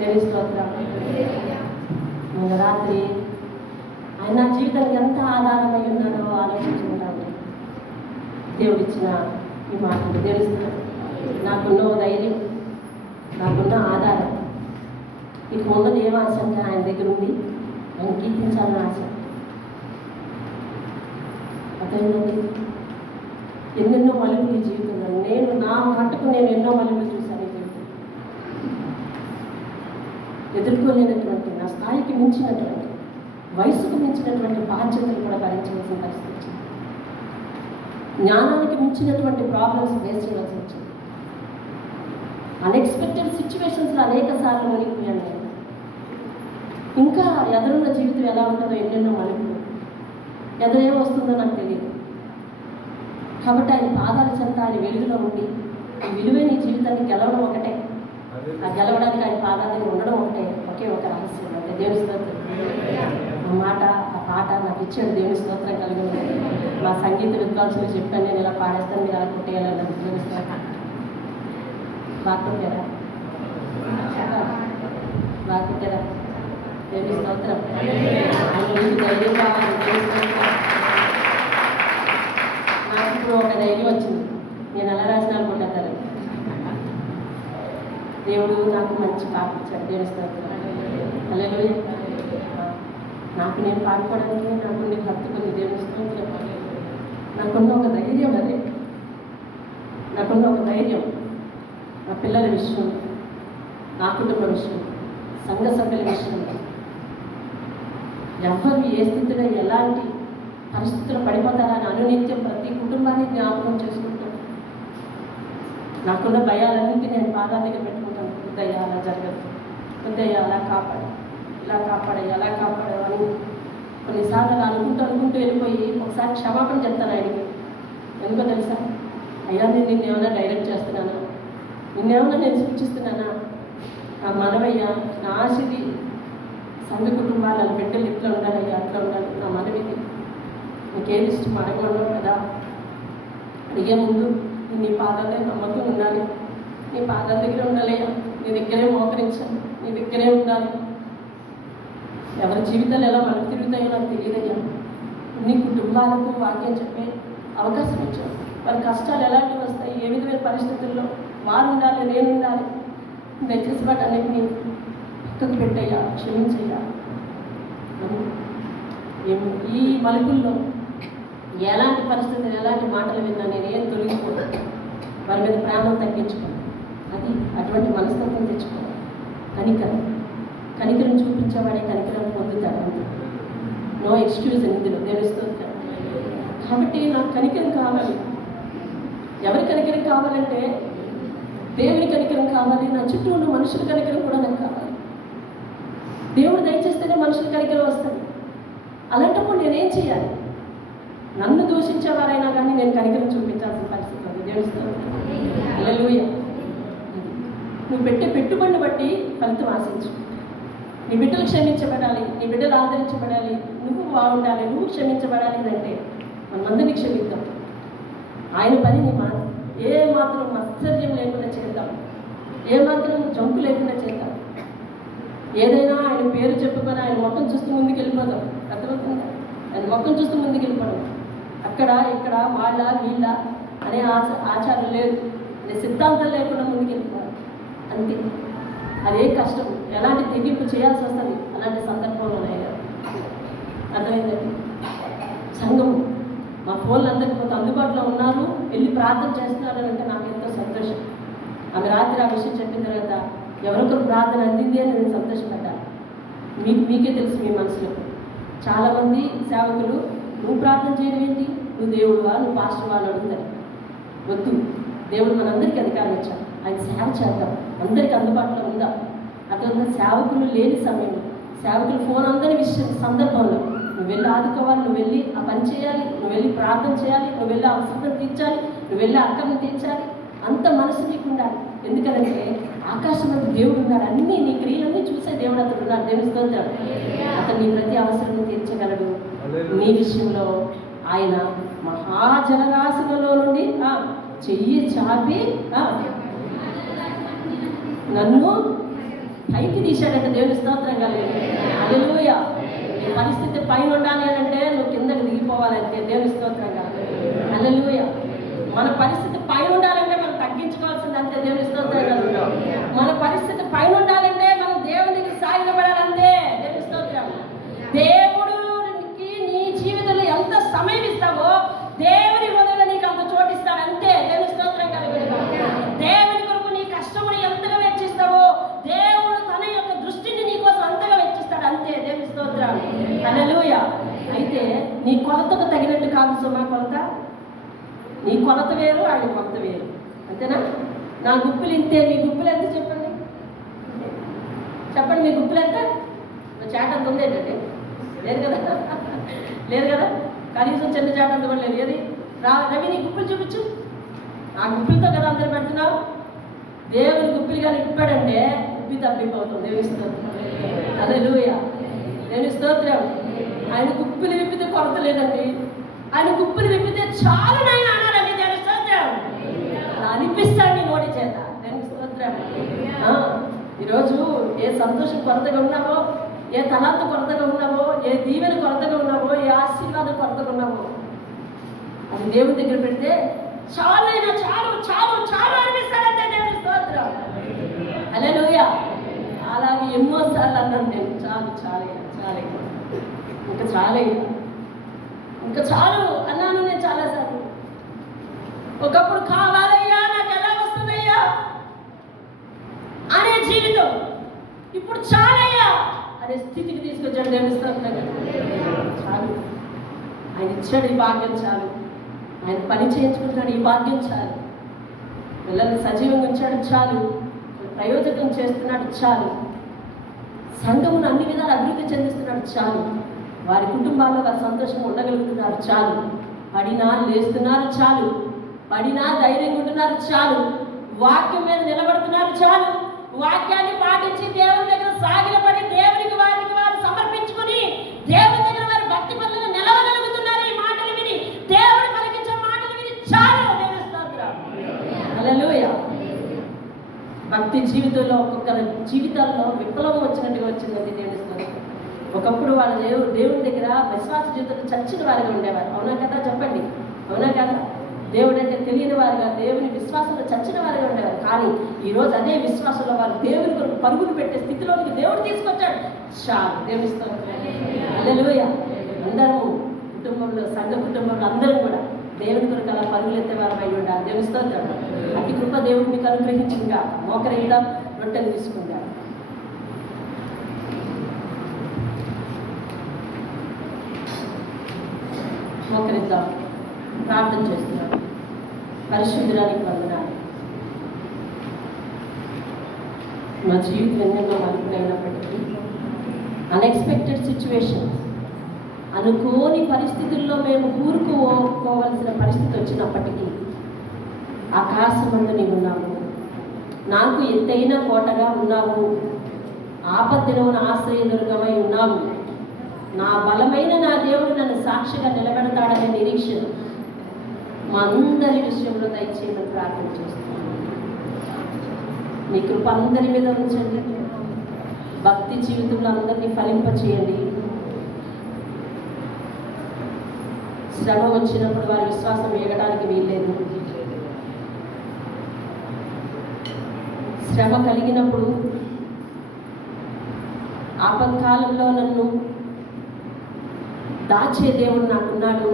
దేవుని స్తోత్రం. మొన్న రాత్రి ఆయన నా జీవితానికి ఎంత ఆధారమై ఉన్నాడో ఆలోచించుకుంటాను. దేవుడిచ్చిన ఈ మాటలు తెలుస్తున్నాను. నాకున్న ధైర్యం, నాకున్న ఆధారం, ఇక ఉన్నది ఏం ఆశ అంటే ఆయన దగ్గర ఉండి ఆయన కీర్తించాలని ఆశ. అదేంటండి, ఎన్నెన్నో మలుపులు ఈ జీవితంలో నా మట్టుకు నేను ఎన్నో మలుపులు చూశాను ఈ జీవితం. ఎదుర్కోలేనటువంటి, నా స్థాయికి మించినటువంటి, వయసుకు మించినటువంటి బాధ్యతలు కూడా భరించవలసిన పరిస్థితి వచ్చింది. జ్ఞానానికి మించినటువంటి ప్రాబ్లమ్స్ ఫేస్ చేయవలసి వచ్చింది. అన్ఎక్స్పెక్టెడ్ సిచ్యువేషన్స్లో అనేక సార్లు మునిగిపోయాను నేను. ఇంకా ఎదురున్న జీవితం ఎలా ఉంటుందో ఎన్నెన్నో మలుపులు, ఎదురేం వస్తుందో నాకు తెలియదు. కాబట్టి ఆయన పాదాల చెంత, ఆయన వెలుగులో ఉండి ఈ విలువైన జీవితాన్ని గెలవడం ఒకటే, ఆ గెలవడానికి ఆయన పాదాల దగ్గర ఉండడం ఒకటే, ఒకే ఒక రహస్యం. అంటే దేవుని స్తోత్రం. ఆ మాట, ఆ పాట నాకు ఇచ్చాడు. దేవుని స్తోత్రం కలిగి ఉంది. మా సంగీత విద్వాంసులు చెప్పాను, నేను ఇలా పాడేస్తాను, మీరు అలా కొట్టేయాలని దేవుని స్తోత్రం. బాగా కొట్టారా? బాగా కొట్టారా? దేవుని స్తోత్రం. ఆయన ధైర్యం కావాలి. నాకు ఇప్పుడు ఒక ధైర్యం వచ్చింది. నేను ఎలా రాసిన అనుకుంటాను. దేవుడు నాకు మంచి పాట ఇచ్చాడు. దేవుని స్తోత్రం. హల్లెలూయా. నాకు నేను పాడుకోవడానికి నాకు నేను హత్తుకుంది. దేవుని స్తోత్రం. నాకున్న ఒక ధైర్యం, అదే నాకున్న ఒక ధైర్యం. నా పిల్లల విషయం, నా కుటుంబ విషయం, సంఘ సభ్యుల విషయం, ఎవరు ఏ స్థితిలో ఎలాంటి పరిస్థితులు పడిపోతారని అనునిత్యం ప్రతి కుటుంబాన్ని జ్ఞాపకం చేసుకుంటాను. నాకున్న భయాలన్నింటినీ నేను పాదాల దగ్గర పెట్టుకుంటాను. ఉదయ్య అలా జరగదు, ఉదయ్య అలా కాపాడు, ఇలా కాపాడే, ఎలా కాపాడావు అని కొన్నిసార్లు అలా అనుకుంటూ వెళ్ళిపోయి ఒకసారి క్షమాపణ చెప్తాను ఆయనకి. ఎందుకో తెలుసా? అయ్యా, నేను నిన్నేమైనా డైరెక్ట్ చేస్తున్నానా, నిన్నేమైనా నేను సూచిస్తున్నానా? నా మనవయ్యా, నా ఆశది సంఘ కుటుంబాల బిడ్డలు ఇట్లా ఉండాలయ్యా, అట్లా ఉండాలి. నా మనవిది నీకేది ఇష్టం అడగడం కదా. అడిగే ముందు నీ పాదాలే నమ్మకం ఉండాలి, నీ పాదాల దగ్గర ఉండాలయ్యా, నీ దగ్గరే మోకరించాలి, నీ దగ్గరే ఉండాలి. ఎవరి జీవితాలు ఎలా మనకు తిరుగుతాయో నాకు తెలియదయ్యా. నీ కుటుంబాలకు వాక్యం చెప్పే అవకాశం ఇచ్చావు. వారి కష్టాలు ఎలాంటివి వస్తాయి, ఏ విధమైన పరిస్థితుల్లో వారు ఉండాలి, నేను ఉండాలి. దయచేసి వాటి అన్నింటినీ పక్కకు పెట్టయ్యా, క్షమించయ్యా. ఈ మలుపుల్లో ఎలాంటి పరిస్థితులు, ఎలాంటి మాటలు విన్నా నేను ఏం తొలగిపోను. వారి మీద ప్రేమను తగ్గించుకోను. అది అటువంటి మనస్తత్వం తెచ్చుకోను. కనికరం చూపించేవాడే కనికరం పొందుతాడు. అంతే, నో ఎక్స్క్యూజ్ ఇందులో. తెలుస్తుంది. కాబట్టి నాకు కనికరం కావాలి. ఎవరి కనికరం కావాలంటే దేవుని కనికరం కావాలి. నా చుట్టూ ఉన్న మనుషుల కనికరం కూడా నాకు కావాలి. దేవుడు దయచేస్తేనే మనుషుల కనికరం వస్తుంది. అలాంటప్పుడు నేనేం చేయాలి? నన్ను దూషించేవారైనా కానీ నేను కనికరం చూపించాల్సిన పరిస్థితి ఉంది. దేవుడు హల్లెలూయా. నువ్వు పెట్టే పెట్టుబడిని బట్టి ఫలితం ఆశించు. నీ బిడ్డలు క్షమించబడాలి, నీ బిడ్డలు ఆదరించబడాలి, నువ్వు బాగుండాలి, నువ్వు క్షమించబడాలి అంటే మనందరినీ క్షమిద్దాం. ఆయన పనిని ఏ మాత్రం ఆశ్చర్యం లేకుండా చేద్దాం, ఏ మాత్రం జంకు లేకుండా చేద్దాం. ఏదైనా ఆయన పేరు చెప్పుకొని ఆయన ముఖం చూస్తూ ముందుకు వెళ్ళిపోదాం. అర్థమవుతుందా? ఆయన ముఖం చూస్తూ ముందుకు వెళ్ళిపోదాం. అక్కడ ఇక్కడ వాళ్ళ వీళ్ళ అనే ఆచారం లేదు, అనే సిద్ధాంతం లేకుండా ముందుకు వెళ్ళిపోవాలి. అంతే. అదే కష్టం, ఎలాంటి తెగింపు చేయాల్సి వస్తుంది అలాంటి సందర్భంలో. అర్థమైందండి? సంఘం మా ఫోన్లు అందరికీ కొంత అందుబాటులో ఉన్నారు, వెళ్ళి ప్రార్థన చేస్తున్నారు అని అంటే నాకు ఎంతో సంతోషం. ఆమె రాత్రి ఆ విషయం చెప్పిన తర్వాత ఎవరికొరు ప్రార్థన అందింది అని నేను సంతోషపడ్డాను. మీకే తెలుసు మీ మనసులో. చాలామంది సేవకులు నువ్వు ప్రార్థన చేయడం ఏంటి, నువ్వు దేవుడువా, నువ్వు పాస్టర్ వాళ్ళు అడుగుతారు. వద్దు, దేవుడు మనందరికీ అధికారం ఇచ్చాడు. ఆయన సేవ చేద్దాం, అందరికీ అందుబాటులో ఉందాం. అట్లా సేవకులు లేని సమయంలో, సేవకులు ఫోన్ అందరి సందర్భంలో నువ్వు వెళ్ళి ఆదుకోవాలి, నువ్వు వెళ్ళి ఆ పని చేయాలి, నువ్వు వెళ్ళి ప్రార్థన చేయాలి, నువ్వు వెళ్ళి అవసరం తీర్చాలి, నువ్వు వెళ్ళి అక్కర్ని తీర్చాలి. అంత మనసు నీకు ఉండాలి. ఎందుకంటే ఆకాశంలో దేవుడు ఉన్నాడు. అన్నీ నీ క్రియలన్నీ చూసే దేవుడు అతడు ఉన్నాడు. తెలుస్తుంటాడు. అతను నీ ప్రతి అవసరం తీర్చగలడు. నీ విషయంలో ఆయన మహాజలరాశులలో నుండి చెయ్యి చాపి నన్ను పైకి తీశాడంటే దేవుని స్తోత్రం కలిగింది. హల్లెలూయా. నీ పరిస్థితి పైన ఉండాలి అని అంటే నువ్వు కిందకి దిగిపోవాలంటే దేవుని స్తోత్రం కలిగింది. హల్లెలూయా. మన పరిస్థితి పైన ఉండాలంటే మనం తగ్గించుకోవాల్సింది అంతే దేవుని స్తోత్రం కలిగింది. మన పరిస్థితి పైన ఉండాలంటే మనం దేవునికి సాగిలపడాలంతే దేవుని స్తోత్రం. దేవుడికి నీ జీవితంలో ఎంత సమయం ఇస్తావో దేవుని హృదయంలో నీకు అంత చోటిస్తాడు అంతే దేవుని స్తోత్రం కలిగింది. దేవుని కొరకు నీ కష్టముని ఎంతగా వెచ్చిస్తావో దేవుడు తన యొక్క దృష్టిని నీ కోసం అంతగా వెచ్చిస్తాడు అంతే దేవుని స్తోత్రం. హల్లెలూయా. అయితే నీ కొలతకు తగినట్టు కాదు సుమా కొలత. నీ కొలత వేరు, ఆయన కొలత వేరు. అంతేనా? నా గుప్పులు ఇంతే, మీ గుప్పులు ఎంత చెప్పండి చెప్పండి. మీ గుప్పులు ఎంత? చాటంత ఉంది ఏంటంటే లేదు కదా, లేదు కదా, కనీసం చిన్న చాటంత కూడా లేదు. ఏది రవి నీ గుప్పులు చూపించు. ఆ గుప్పులతో కదా అందరు పెడుతున్నావు. దేవుని గుప్పిలు కానీ ఇప్పాడంటే ఉప్పి తప్పిపోతుంది. దేవుని స్తోత్రం. హల్లెలూయా. దేవుని స్తోత్రం. ఆయన గుప్పిలు విప్పితే కొరత లేదండి. ఆయన గుప్పిలు విప్పితే చాలు నాయన అనాలండి. దేవుని స్తోత్రం. అనిపిస్తాడు నీ నోటి చేత. దేవుని స్తోత్రం. ఈరోజు ఏ సంతోషం కొరతగా ఉన్నావో, ఏ తలాంత కొరతగా ఉన్నావో, ఏ దీవెన కొరతగా ఉన్నావో, ఏ ఆశీర్వాదం కొరతగా ఉన్నావో అది దేవుని దగ్గర పెడితే చాలైనా చాలు చాలు చాలు అనిపిస్తాడంటే దేవుని స్తోత్రం. హల్లెలూయా. అలాగే ఎన్నోసార్లు అన్నాను నేను, చాలు చాలయ్యా చాలయ్యా ఇంకా చాలయ్యా ఇంకా చాలు అన్నాను నేను చాలాసార్లు. ఒకప్పుడు కావాలయ్యా నాకు ఎలా వస్తుందయ్యా అనే జీవితం ఇప్పుడు చాలయ్యా అనే స్థితికి తీసుకొచ్చాడు దేవుని స్తోత్రం. చాలు, ఆయన ఇచ్చాడు ఈ భాగ్యం చాలు, ఆయన పని చేయించుకుంటున్నాడు ఈ భాగ్యం చాలు, పిల్లల్ని సజీవంగా ఉంచాడు చాలు, ప్రయోజకం చేస్తున్నాడు చాలు, సంఘమును అన్ని విధాలు అభివృద్ధి చెందిస్తున్నాడు చాలు, వారి కుటుంబాల్లో వారి సంతోషంగా ఉండగలుగుతున్నారు చాలు, పడినా లేస్తున్నారు చాలు, పడినా ధైర్యంగా ఉంటున్నారు చాలు, వాక్యం మీద నిలబడుతున్నారు చాలు, వాక్యాన్ని పాటించి దేవుని దగ్గర సాగిలపడి దేవునికి వారికి వారు సమర్పించుకొని దేవుని దగ్గర వారి భక్తి పనులను నిలవగలుగుతున్నారు. ఈ మాటలు విని దేవుడు పలికించే మాటలు విని చాలు. దేవుని స్తోత్రం. హల్లెలూయా. భక్తి జీవితంలో ఒక్కొక్కరి జీవితాల్లో విప్లవం వచ్చినట్టుగా వచ్చిందండి దేవుని స్తోత్రం. ఒకప్పుడు వాళ్ళ దేవుని దగ్గర విశ్వాస జీవితంలో చచ్చిన వారిగా ఉండేవారు. అవునా కదా? చెప్పండి, అవునా కదా? దేవుడు అంటే తెలియని వారుగా, దేవుని విశ్వాసంలో చచ్చిన వారిగా ఉండేవారు. కానీ ఈరోజు అదే విశ్వాసంలో వారు దేవుని కొరకు పరుగులు పెట్టే స్థితిలోనికి దేవుడు తీసుకొచ్చాడు. చాలు. దేవుని స్తోత్రం. హల్లెలూయా. అందరము కుటుంబంలో, సంఘ కుటుంబంలో అందరూ కూడా దేవుని కొరకు అలా పరుగులు ఎత్తేవారు అయి ఉండాలి. దేవుని స్తోత్రం. అతి కృప దేవుడు మీకు అనుగ్రహించిందిగా. మోకరిద్దాం, రొట్టెలు తీసుకుందాం. మోకరిద్దాం, ప్రార్థన చేస్తున్నాం. పరిశుద్ధురానికి వందనాలు. మా జీవితం ఎన్నెన్నో మలుపులైనప్పటికీ, అన్ఎక్స్పెక్టెడ్ సిచ్యువేషన్స్, అనుకోని పరిస్థితుల్లో మేము కూరుకోవలసిన పరిస్థితి వచ్చినప్పటికీ ఆకాశమందు నీవు ఉన్నావు, నాకు ఎత్తైన కోటగా ఉన్నావు, ఆపద్దినమున ఆశ్రయదుర్గమై ఉన్నావు, నా బలమైన నా దేవుడు నన్ను సాక్షిగా నిలబెడతాడనే నిరీక్షణ మా అందరి విషయంలో దయచేయమని ప్రార్థన చేస్తున్నాను. మీ కృప అందరి మీద ఉంచండి. భక్తి జీవితంలో అందరినీ ఫలింపచేయండి. శ్రమ వచ్చినప్పుడు వారి విశ్వాసం వేయడానికి వీల్లేదు. శ్రమ కలిగినప్పుడు ఆపత్కాలంలో నన్ను దాచే దేవుడు నాకున్నాడు,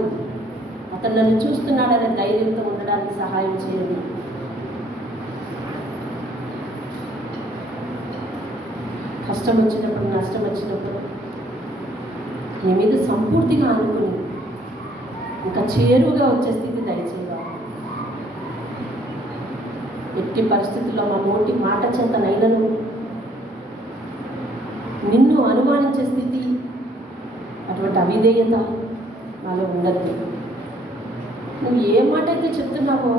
అతను నన్ను చూస్తున్నాడనే ధైర్యంతో ఉండడానికి సహాయం చేయండి. కష్టం వచ్చినప్పుడు, నష్టం వచ్చినప్పుడు నీ మీద సంపూర్తిగా అనుకుని ఇంకా చేరువుగా వచ్చే స్థితి దయచేయాలి. ఎట్టి పరిస్థితుల్లో మా నోటి మాట చేత నైనను నిన్ను అనుమానించే స్థితి, అటువంటి అవిధేయత నాలో ఉండద్దు. నువ్వు ఏ మాట అయితే చెప్తున్నావో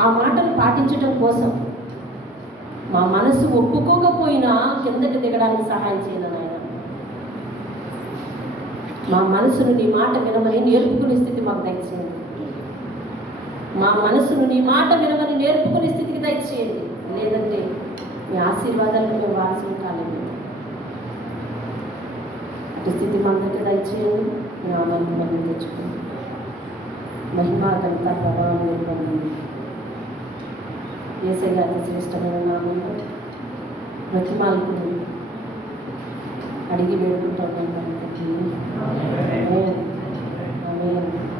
ఆ మాటను పాటించడం కోసం మా మనసు ఒప్పుకోకపోయినా కిందకి దిగడానికి సహాయం చేయను నాయన. మా మనసును నీ మాట వినమని నేర్పుకునే స్థితి మాకు దయచేయండి. మా మనసును నీ మాట వినమని నేర్పుకునే స్థితికి దయచేయండి. లేదంటే మీ ఆశీర్వాదాలను మేము వారసులు కాలేదు. అటు స్థితి మందరికి దయచేయండి. మీ నామాన్ని మనం తెచ్చుకోండి. మహిమా ఘనత ప్రభావం మీరు పొందండి. యేసయ్య అతి శ్రేష్టమైన నామంలో బ్రతిమాలుకుని అడిగి వేడుకుంటాం. ఆమేన్. ఆమేన్.